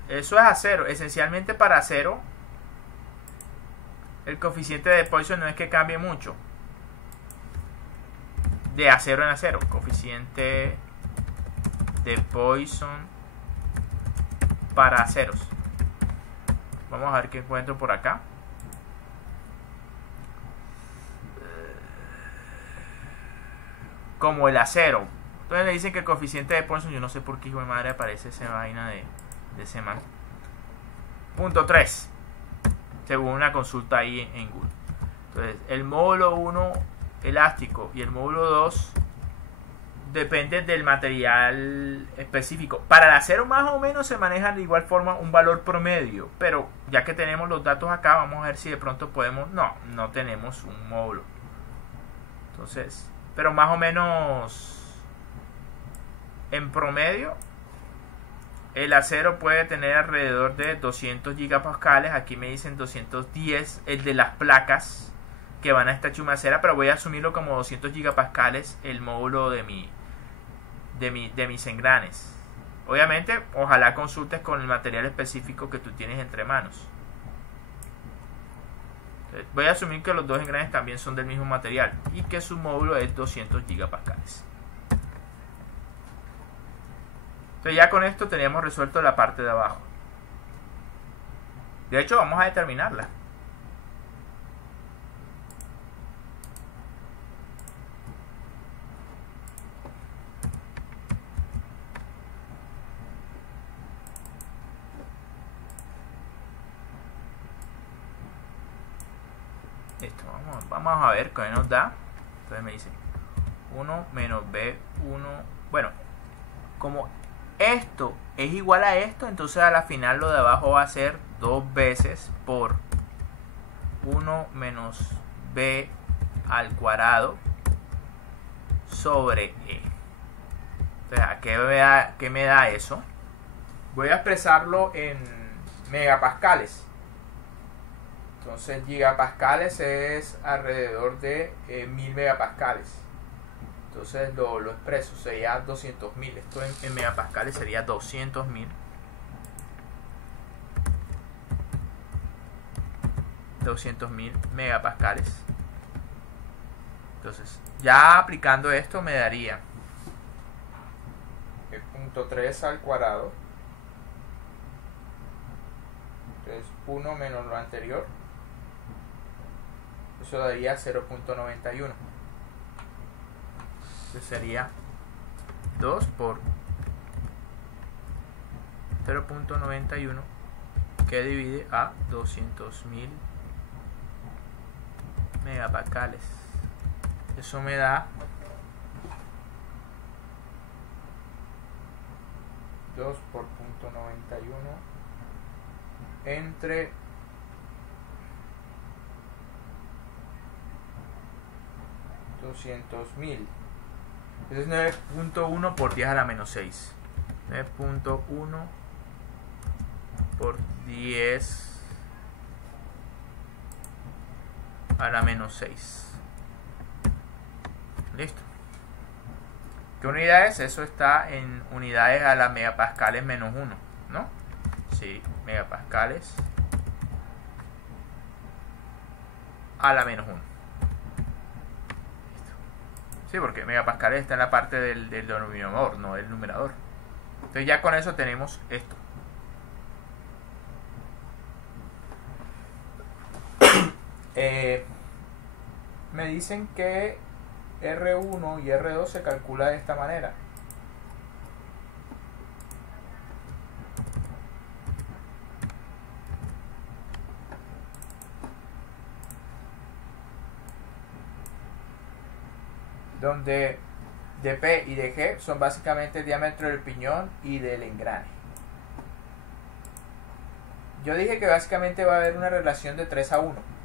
Eso es acero. Esencialmente para acero, el coeficiente de Poisson no es que cambie mucho. De acero en acero. Coeficiente de Poisson para aceros. Vamos a ver qué encuentro por acá. Como el acero. Entonces le dicen que el coeficiente de Poisson, yo no sé por qué hijo de madre aparece esa vaina de ese man. 0.3, según una consulta ahí en Google. Entonces, el módulo 1 elástico y el módulo 2 depende del material específico. Para el acero más o menos se maneja de igual forma un valor promedio, pero ya que tenemos los datos acá, vamos a ver si de pronto podemos... No tenemos un módulo. Entonces, pero más o menos en promedio el acero puede tener alrededor de 200 gigapascales. Aquí me dicen 210 el de las placas que van a esta chumacera, pero voy a asumirlo como 200 gigapascales el módulo de mis engranes. Obviamente, ojalá consultes con el material específico que tú tienes entre manos. Voy a asumir que los dos engranes también son del mismo material y que su módulo es 200 gigapascales. Entonces ya con esto teníamos resuelto la parte de abajo. De hecho, vamos a determinarla. Listo, vamos a ver qué nos da. Entonces me dice 1 menos B1. Bueno, como esto es igual a esto, entonces a la final lo de abajo va a ser 2 veces por 1 menos B al cuadrado sobre E. Entonces, ¿qué me da eso? Voy a expresarlo en megapascales. Entonces gigapascales es alrededor de 1000 megapascales. Entonces lo expreso, sería 200.000. Esto en megapascales sería 200.000. 200.000 megapascales. Entonces, ya aplicando esto me daría el punto 3 al cuadrado. Entonces 1 menos lo anterior. Eso daría 0.91. Entonces sería 2 por 0.91 que divide a 200.000 megapascales. Eso me da 2 por 0.91 entre 200.000. Es 9.1 por 10 a la menos 6. 9.1 por 10 a la menos 6. Listo. ¿Qué unidades? Eso está en unidades a la megapascales menos 1, ¿no? Sí, megapascales a la menos 1. Sí, porque megapascales está en la parte del denominador, no del numerador. Entonces ya con eso tenemos esto. Me dicen que R1 y R2 se calcula de esta manera. Donde de P y de G son básicamente el diámetro del piñón y del engrane. Yo dije que básicamente va a haber una relación de 3 a 1.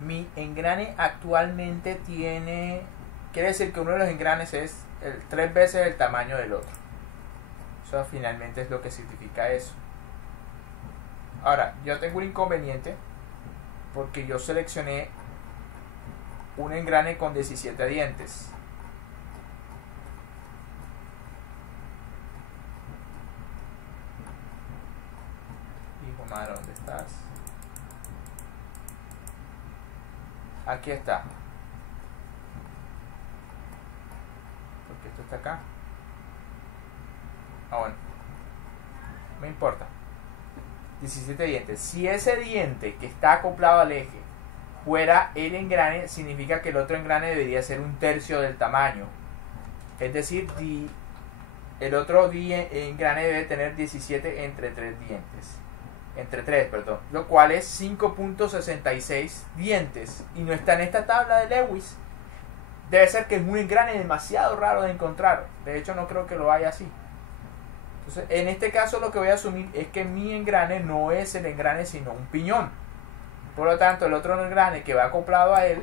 Mi engrane actualmente quiere decir que uno de los engranes es 3 veces el tamaño del otro. Eso finalmente es lo que significa eso. Ahora, yo tengo un inconveniente porque yo seleccioné un engrane con 17 dientes. Hijo madre, ¿dónde estás? Aquí está. Porque esto está acá. Ah, bueno. No importa. 17 dientes. Si ese diente que está acoplado al eje fuera el engrane, significa que el otro engrane debería ser 1/3 del tamaño. Es decir, el otro engrane debe tener 17 entre 3 dientes. Entre 3, perdón. Lo cual es 5.66 dientes. Y no está en esta tabla de Lewis. Debe ser que es un engrane demasiado raro de encontrar. De hecho, no creo que lo haya así. Entonces, en este caso lo que voy a asumir es que mi engrane no es el engrane, sino un piñón. Por lo tanto, el otro engrane que va acoplado a él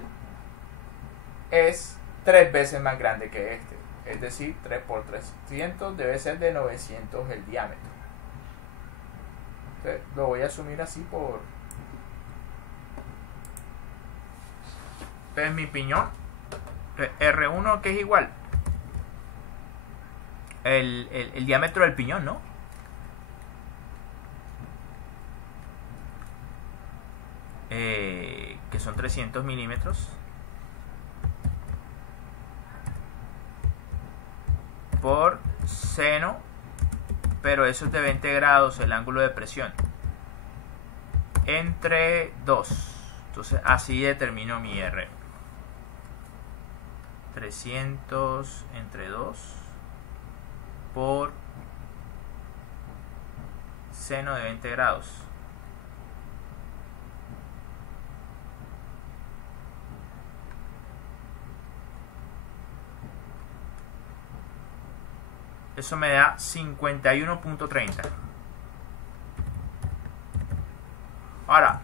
es 3 veces más grande que este. Es decir, 3 por 300 debe ser de 900 el diámetro. Entonces, lo voy a asumir así por... Entonces mi piñón R1, que es igual el diámetro del piñón, ¿no? Que son 300 milímetros por seno, pero eso es de 20 grados el ángulo de presión, entre 2. Entonces así determino mi R. 300 entre 2 por seno de 20 grados. Eso me da 51.30. Ahora,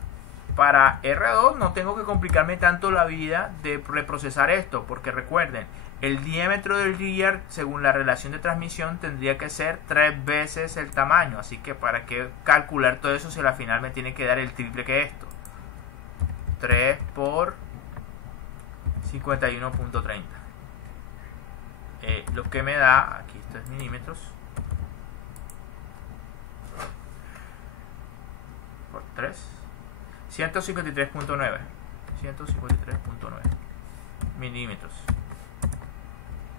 para R2 no tengo que complicarme tanto la vida de reprocesar esto, porque recuerden, el diámetro del gear, según la relación de transmisión, tendría que ser 3 veces el tamaño. Así que para qué calcular todo eso si al final me tiene que dar el triple que esto. 3 por 51.30. Lo que me da, aquí esto es milímetros, por 3, 153.9 milímetros.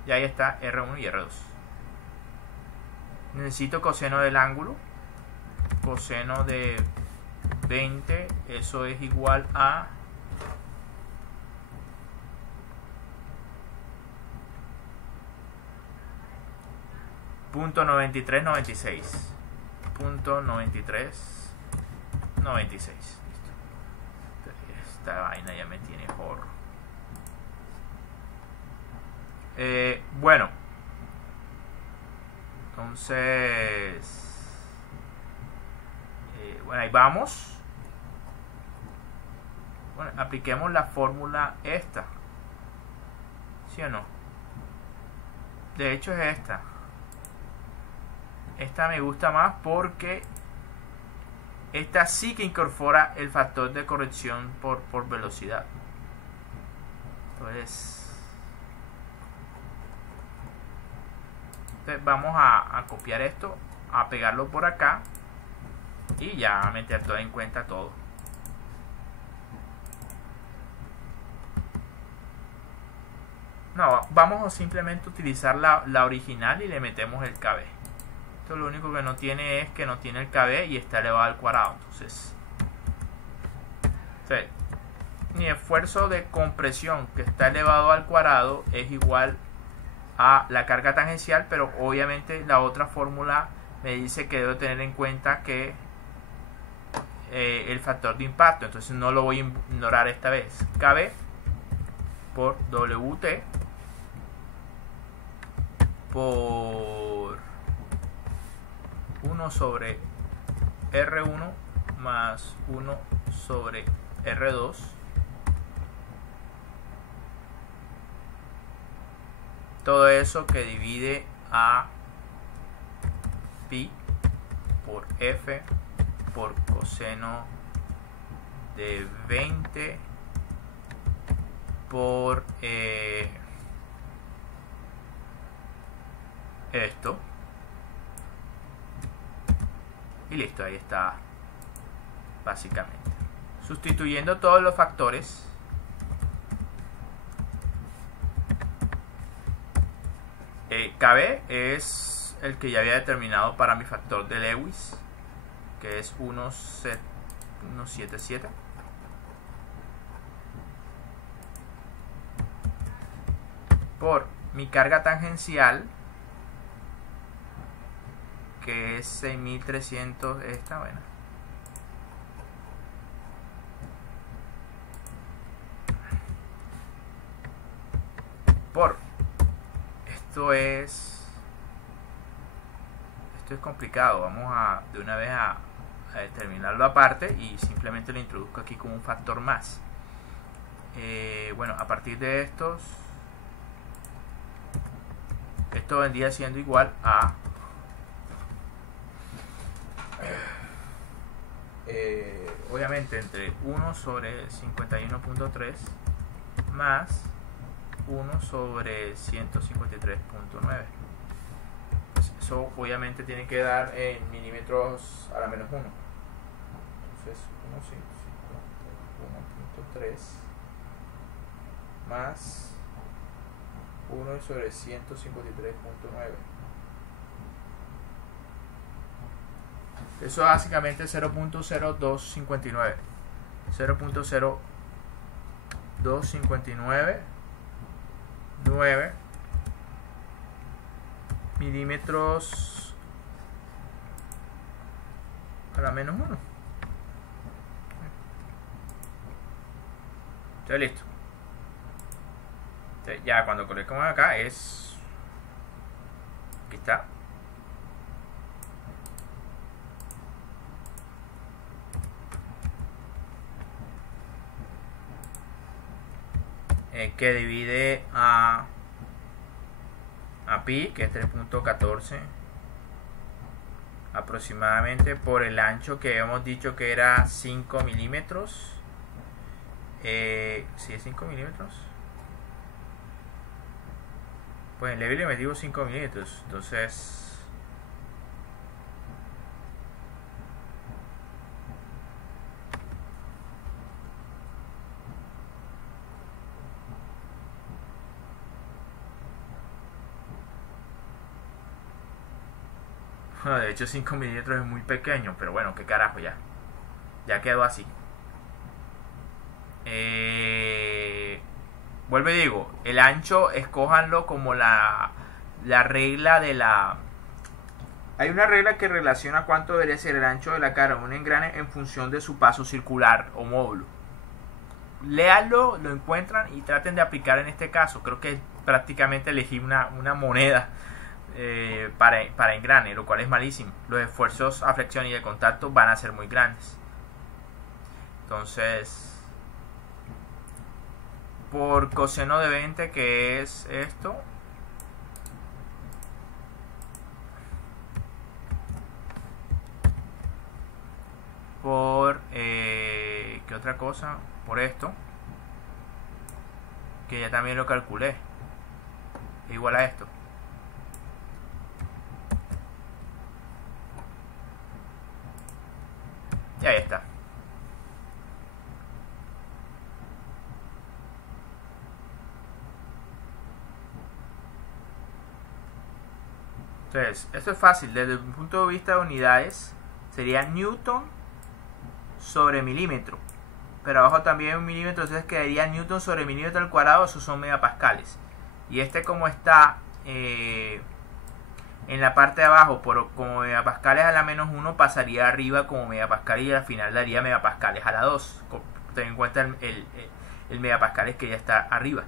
Y ahí está R1 y R2. Necesito coseno del ángulo. Coseno de 20, eso es igual a .9396. .9396. Listo. Esta vaina ya me tiene horror. Bueno. Entonces. Bueno, ahí vamos. Bueno, apliquemos la fórmula esta. ¿Sí o no? De hecho es esta. Esta me gusta más porque esta sí que incorpora el factor de corrección por velocidad. Entonces vamos a copiar esto, a pegarlo por acá y ya a meter todo en cuenta todo. No, vamos a simplemente utilizar la original y le metemos el KB. Esto lo único que no tiene es que no tiene el KB y está elevado al cuadrado. Entonces, mi esfuerzo de compresión que está elevado al cuadrado es igual a la carga tangencial, pero obviamente la otra fórmula me dice que debo tener en cuenta que el factor de impacto, entonces no lo voy a ignorar esta vez. KB por WT por 1 sobre R1 más 1 sobre R2 todo eso que divide a pi por F por coseno de 20 por esto y listo, ahí está básicamente. Sustituyendo todos los factores, KB es el que ya había determinado para mi factor de Lewis, que es 1.77. Por mi carga tangencial, que es 6300, esta, bueno. Por esto es complicado. Vamos a de una vez a determinarlo aparte y simplemente lo introduzco aquí como un factor más. Bueno, a partir de estos, esto vendría siendo igual a obviamente entre 1 sobre 51.3 más 1 sobre 153.9. Pues eso obviamente tiene que dar en milímetros a la menos 1. Entonces 1.3 más 1 sobre 153.9. Eso es básicamente 0.0259. 0.0259 9 milímetros a la menos 1. Entonces listo. Entonces, ya cuando coloquemos acá es, aquí está, que divide a pi, que es 3.14 aproximadamente, por el ancho que hemos dicho que era 5 milímetros. Si es 5 milímetros, pues en Levi le metimos 5 milímetros, entonces de hecho 5 milímetros es muy pequeño, pero bueno, qué carajo, ya quedó así. Vuelvo y digo, el ancho escójanlo como la regla de la... Hay una regla que relaciona cuánto debería ser el ancho de la cara de un engrane en función de su paso circular o módulo. Léanlo, lo encuentran y traten de aplicar en este caso. Creo que prácticamente elegí una moneda para engrane, lo cual es malísimo. Los esfuerzos a flexión y de contacto van a ser muy grandes. Entonces, por coseno de 20, que es esto, por ¿qué otra cosa? Por esto, que ya también lo calculé, igual a esto. Y ahí está. Entonces, esto es fácil. Desde el punto de vista de unidades, sería Newton sobre milímetro. Pero abajo también un milímetro, entonces quedaría Newton sobre milímetro al cuadrado. Esos son megapascales. Y este, como está en la parte de abajo como megapascales a la menos 1, pasaría arriba como megapascal y al final daría megapascales a la 2. Ten en cuenta el megapascales que ya está arriba.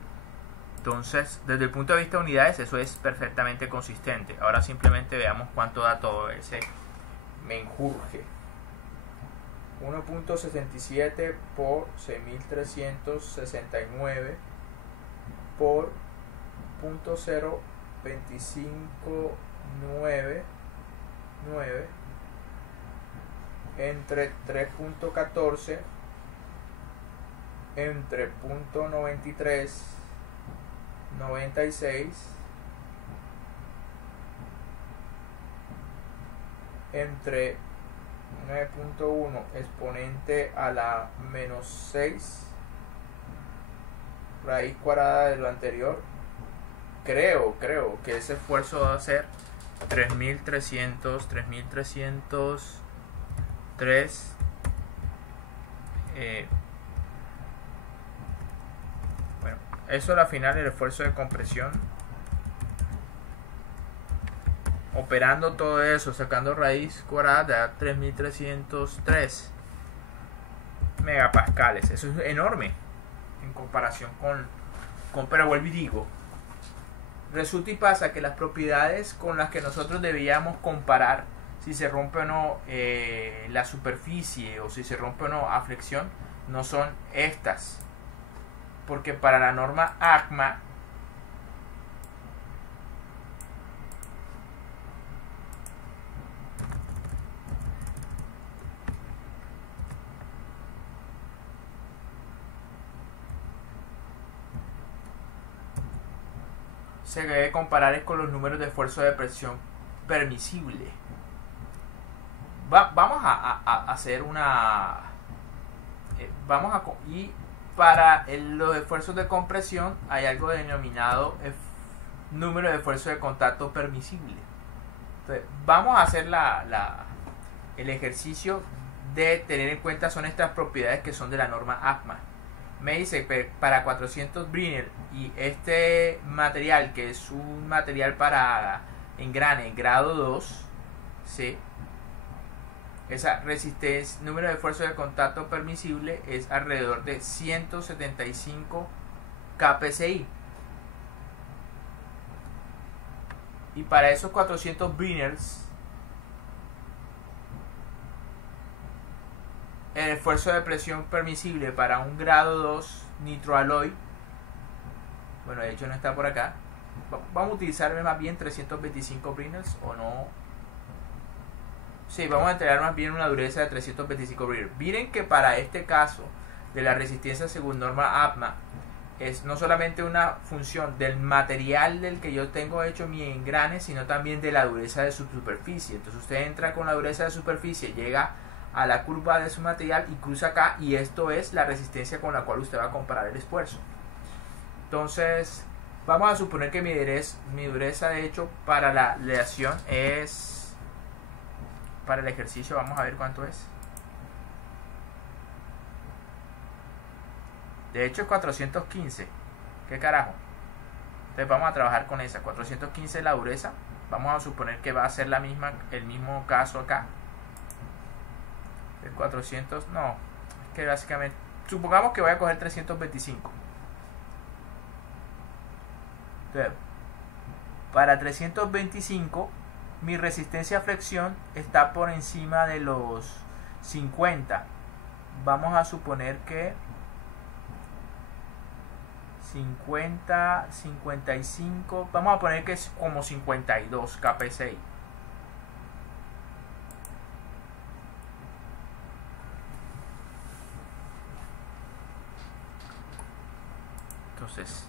Entonces, desde el punto de vista de unidades, eso es perfectamente consistente. Ahora simplemente veamos cuánto da todo ese menjurje. 1.67 por 6.369 por 0.0259 entre 3.14 entre 0.93 96 entre 9.1 exponente a la menos 6 raíz cuadrada de lo anterior. Creo que ese esfuerzo va a ser 3303 bueno, eso al final el esfuerzo de compresión, operando todo eso, sacando raíz cuadrada, da 3303 megapascales. Eso es enorme en comparación con pero vuelvo y digo, resulta y pasa que las propiedades con las que nosotros debíamos comparar si se rompe o no la superficie o si se rompe o no a flexión no son estas, porque para la norma ACMA se debe comparar con los números de esfuerzo de presión permisible. Vamos a hacer una... y para los esfuerzos de compresión hay algo denominado número de esfuerzo de contacto permisible. Entonces, vamos a hacer el ejercicio de tener en cuenta son estas propiedades que son de la norma ACMA. Me dice que para 400 Brinner y este material, que es un material para engrane grado 2, ¿sí? Esa resistencia, número de esfuerzo de contacto permisible es alrededor de 175 kPsi. Y para esos 400 Brinners, el esfuerzo de presión permisible para un grado 2 nitroalloy Bueno, de hecho no está por acá. Vamos a utilizar más bien 325 Brinels o no. Sí, vamos a entregar más bien una dureza de 325 Brinels. Miren que para este caso de la resistencia según norma APMA es no solamente una función del material del que yo tengo hecho mi engrane, sino también de la dureza de su superficie. Entonces usted entra con la dureza de superficie, llega a la curva de su material y cruza acá, y esto es la resistencia con la cual usted va a comparar el esfuerzo. Entonces vamos a suponer que mi dureza de hecho para la aleación es, para el ejercicio, vamos a ver cuánto es. De hecho es 415. ¿Qué carajo? Entonces vamos a trabajar con esa. 415 la dureza. Vamos a suponer que va a ser la misma, el mismo caso acá. El 400, no. Es que básicamente, supongamos que voy a coger 325. Entonces, para 325, mi resistencia a flexión está por encima de los 50. Vamos a suponer que 50, 55, vamos a poner que es como 52 kPSI. Entonces,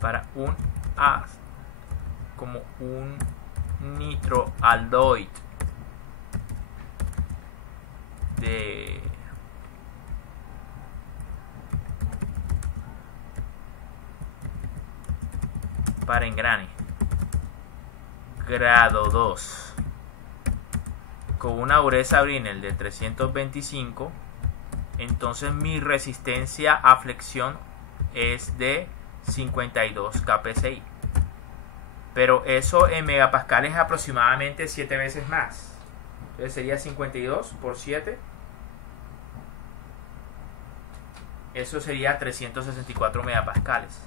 para un como un nitroaldoid de para engrane grado 2 con una dureza Brinell de 325, entonces mi resistencia a flexión es de 52 kPSI, pero eso en megapascales es aproximadamente 7 veces más. Entonces sería 52 por 7, eso sería 364 megapascales.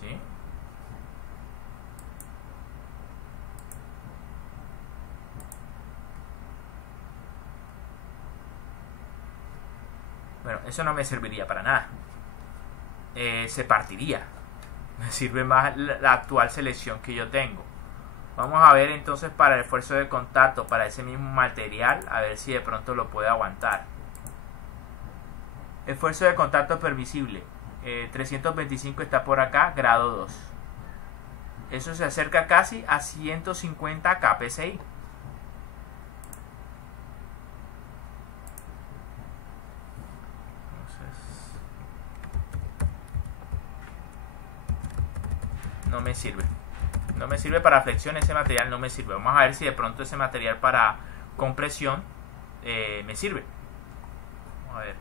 ¿Sí? Bueno, eso no me serviría para nada. Se partiría. Me sirve más la actual selección que yo tengo. Vamos a ver entonces para el esfuerzo de contacto para ese mismo material, a ver si de pronto lo puede aguantar. Esfuerzo de contacto permisible. 325 está por acá, grado 2. Eso se acerca casi a 150 kPSI. No me sirve. No me sirve para flexión, ese material no me sirve. Vamos a ver si de pronto ese material para compresión me sirve. Vamos a ver.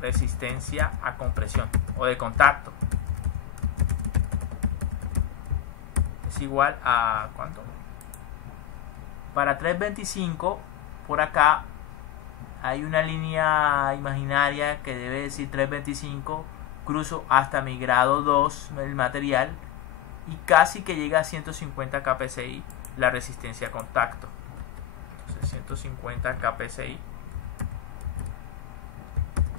Resistencia a compresión o de contacto es igual a ¿cuánto? Para 325 por acá hay una línea imaginaria que debe decir 325, cruzo hasta mi grado 2 del material y casi que llega a 150 kPSI la resistencia a contacto. Entonces 150 kPSI,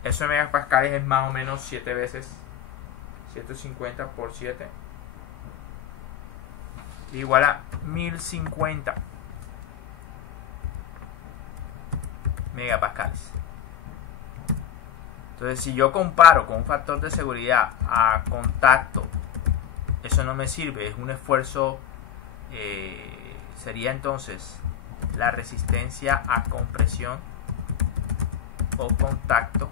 eso en megapascales es más o menos 7 veces 150 por 7 igual a 1050 megapascales. Entonces si yo comparo con un factor de seguridad a contacto, eso no me sirve, es un esfuerzo, sería entonces la resistencia a compresión o contacto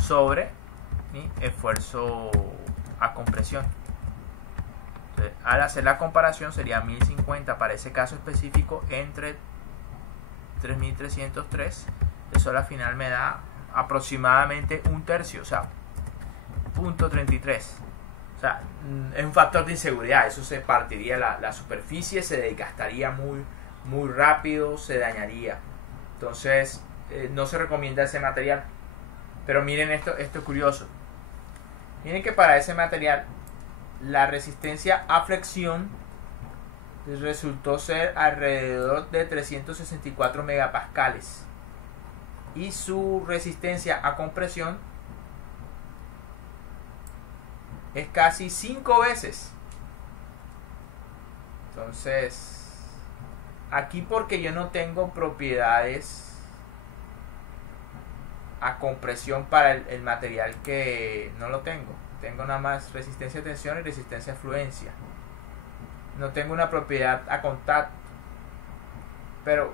sobre mi esfuerzo a compresión. Entonces, al hacer la comparación sería 1050 para ese caso específico entre 3303. Eso al final me da aproximadamente un tercio, o sea, 0.33. O sea, es un factor de inseguridad. Eso se partiría la superficie, se desgastaría muy rápido, se dañaría. Entonces no se recomienda ese material. Pero miren esto es curioso. Miren que para ese material la resistencia a flexión resultó ser alrededor de 364 megapascales y su resistencia a compresión es casi 5 veces. Entonces, aquí porque yo no tengo propiedades a compresión para el material, que no lo tengo nada más resistencia a tensión y resistencia a fluencia, no tengo una propiedad a contacto, pero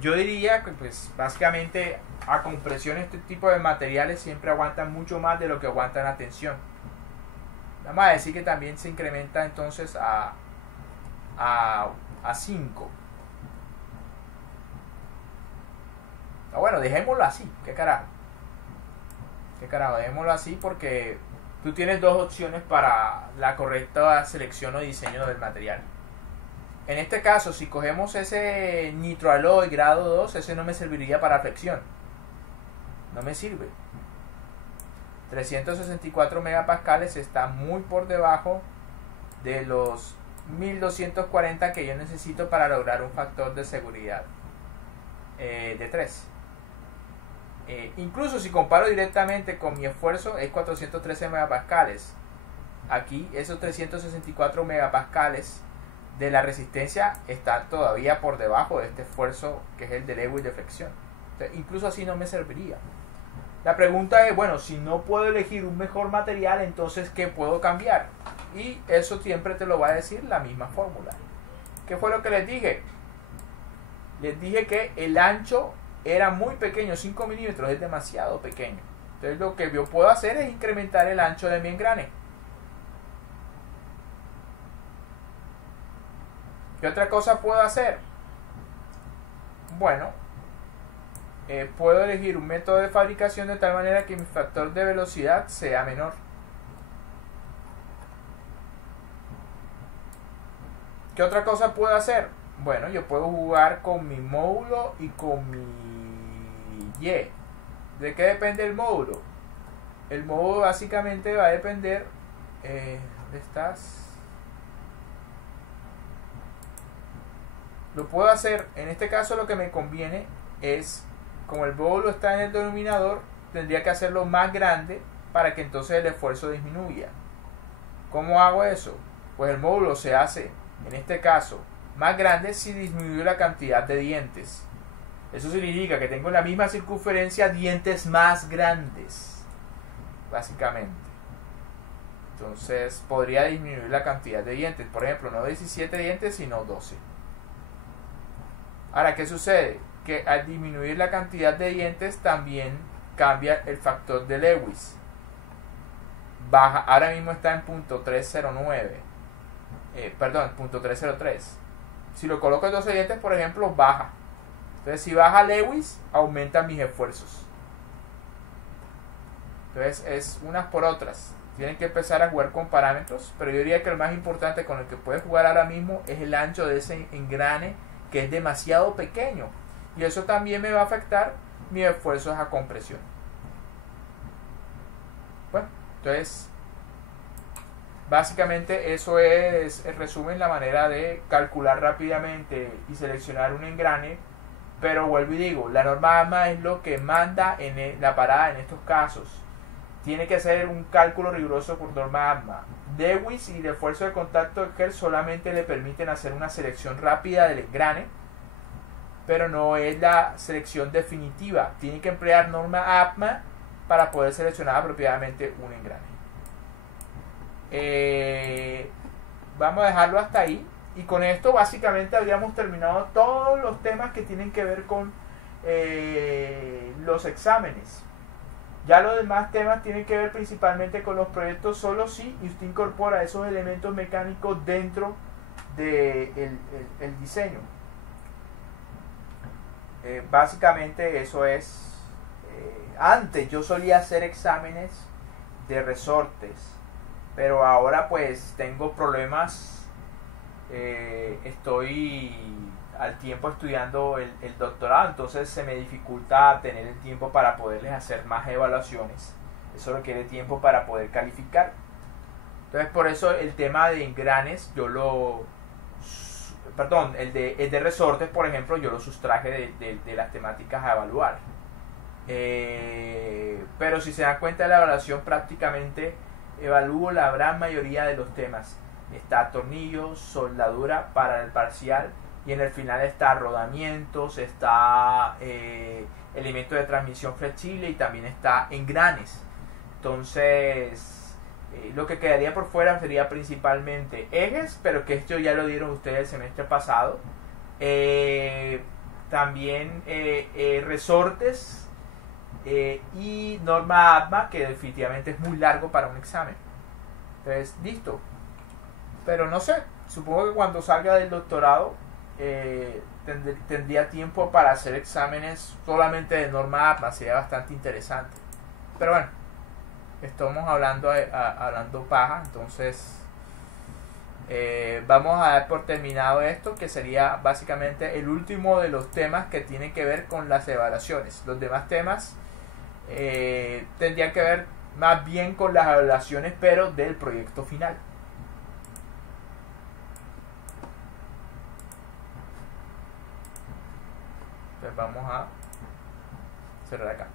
yo diría que pues básicamente a compresión este tipo de materiales siempre aguantan mucho más de lo que aguantan a tensión. Vamos a decir que también se incrementa entonces a 5. Bueno, dejémoslo así. ¿Qué carajo? Dejémoslo así porque tú tienes dos opciones para la correcta selección o diseño del material. En este caso, si cogemos ese nitroalloy grado 2, ese no me serviría para flexión. No me sirve. 364 megapascales está muy por debajo de los 1240 que yo necesito para lograr un factor de seguridad de 3. Incluso si comparo directamente con mi esfuerzo, es 413 megapascales. Aquí esos 364 megapascales de la resistencia están todavía por debajo de este esfuerzo que es el de Lewis de flexión. Entonces, incluso así no me serviría. La pregunta es, bueno, si no puedo elegir un mejor material, entonces ¿qué puedo cambiar? Y eso siempre te lo va a decir la misma fórmula. ¿Qué fue lo que les dije? Les dije que el ancho era muy pequeño, 5 milímetros es demasiado pequeño. Entonces lo que yo puedo hacer es incrementar el ancho de mi engrane. ¿Qué otra cosa puedo hacer? Bueno, puedo elegir un método de fabricación de tal manera que mi factor de velocidad sea menor. ¿Qué otra cosa puedo hacer? Bueno, yo puedo jugar con mi módulo y con mi Y. ¿De qué depende el módulo? El módulo básicamente va a depender... ¿dónde estás? Lo puedo hacer, en este caso lo que me conviene es, como el módulo está en el denominador, tendría que hacerlo más grande para que entonces el esfuerzo disminuya. ¿Cómo hago eso? Pues el módulo se hace, en este caso, más grande si disminuyo la cantidad de dientes. Eso significa que tengo la misma circunferencia, dientes más grandes, básicamente. Entonces podría disminuir la cantidad de dientes, por ejemplo, no 17 dientes sino 12. Ahora, ¿qué sucede? Que al disminuir la cantidad de dientes también cambia el factor de Lewis. Baja, ahora mismo está en .309. Perdón, .303. Si lo coloco en 12 dientes, por ejemplo, baja. Entonces, si baja Lewis, aumentan mis esfuerzos. Entonces, es unas por otras. Tienen que empezar a jugar con parámetros, pero yo diría que el más importante con el que puedes jugar ahora mismo es el ancho de ese engrane, que es demasiado pequeño, y eso también me va a afectar mis esfuerzos a compresión. Bueno, entonces básicamente eso es el resumen, la manera de calcular rápidamente y seleccionar un engrane. Pero vuelvo y digo, la norma AMA es lo que manda en la parada en estos casos. Tiene que hacer un cálculo riguroso por norma AMA. Lewis y el esfuerzo de contacto de Kerr solamente le permiten hacer una selección rápida del engrane, pero no es la selección definitiva. Tiene que emplear norma APMA para poder seleccionar apropiadamente un engrane. Vamos a dejarlo hasta ahí, y con esto básicamente habríamos terminado todos los temas que tienen que ver con los exámenes. Ya los demás temas tienen que ver principalmente con los proyectos solo si usted incorpora esos elementos mecánicos dentro del el diseño. Básicamente eso es. Antes yo solía hacer exámenes de resortes, pero ahora pues tengo problemas. Estoy al tiempo estudiando el doctorado, entonces se me dificulta tener el tiempo para poderles hacer más evaluaciones. Eso requiere tiempo para poder calificar. Entonces por eso el tema de engranes yo lo... Perdón, el de resortes, por ejemplo, yo lo sustraje de las temáticas a evaluar. Pero si se dan cuenta de la evaluación, prácticamente evalúo la gran mayoría de los temas. Está tornillos, soldadura para el parcial, y en el final está rodamientos, está elementos de transmisión flexible y también está engranes. Entonces lo que quedaría por fuera sería principalmente ejes, pero que esto ya lo dieron ustedes el semestre pasado. También resortes y norma ATMA, que definitivamente es muy largo para un examen. Entonces, listo. Pero no sé, supongo que cuando salga del doctorado tendría tiempo para hacer exámenes solamente de norma ATMA, sería bastante interesante. Pero bueno, estamos hablando paja, entonces vamos a dar por terminado esto, que sería básicamente el último de los temas que tienen que ver con las evaluaciones. Los demás temas tendrían que ver más bien con las evaluaciones, pero del proyecto final. Entonces vamos a cerrar acá.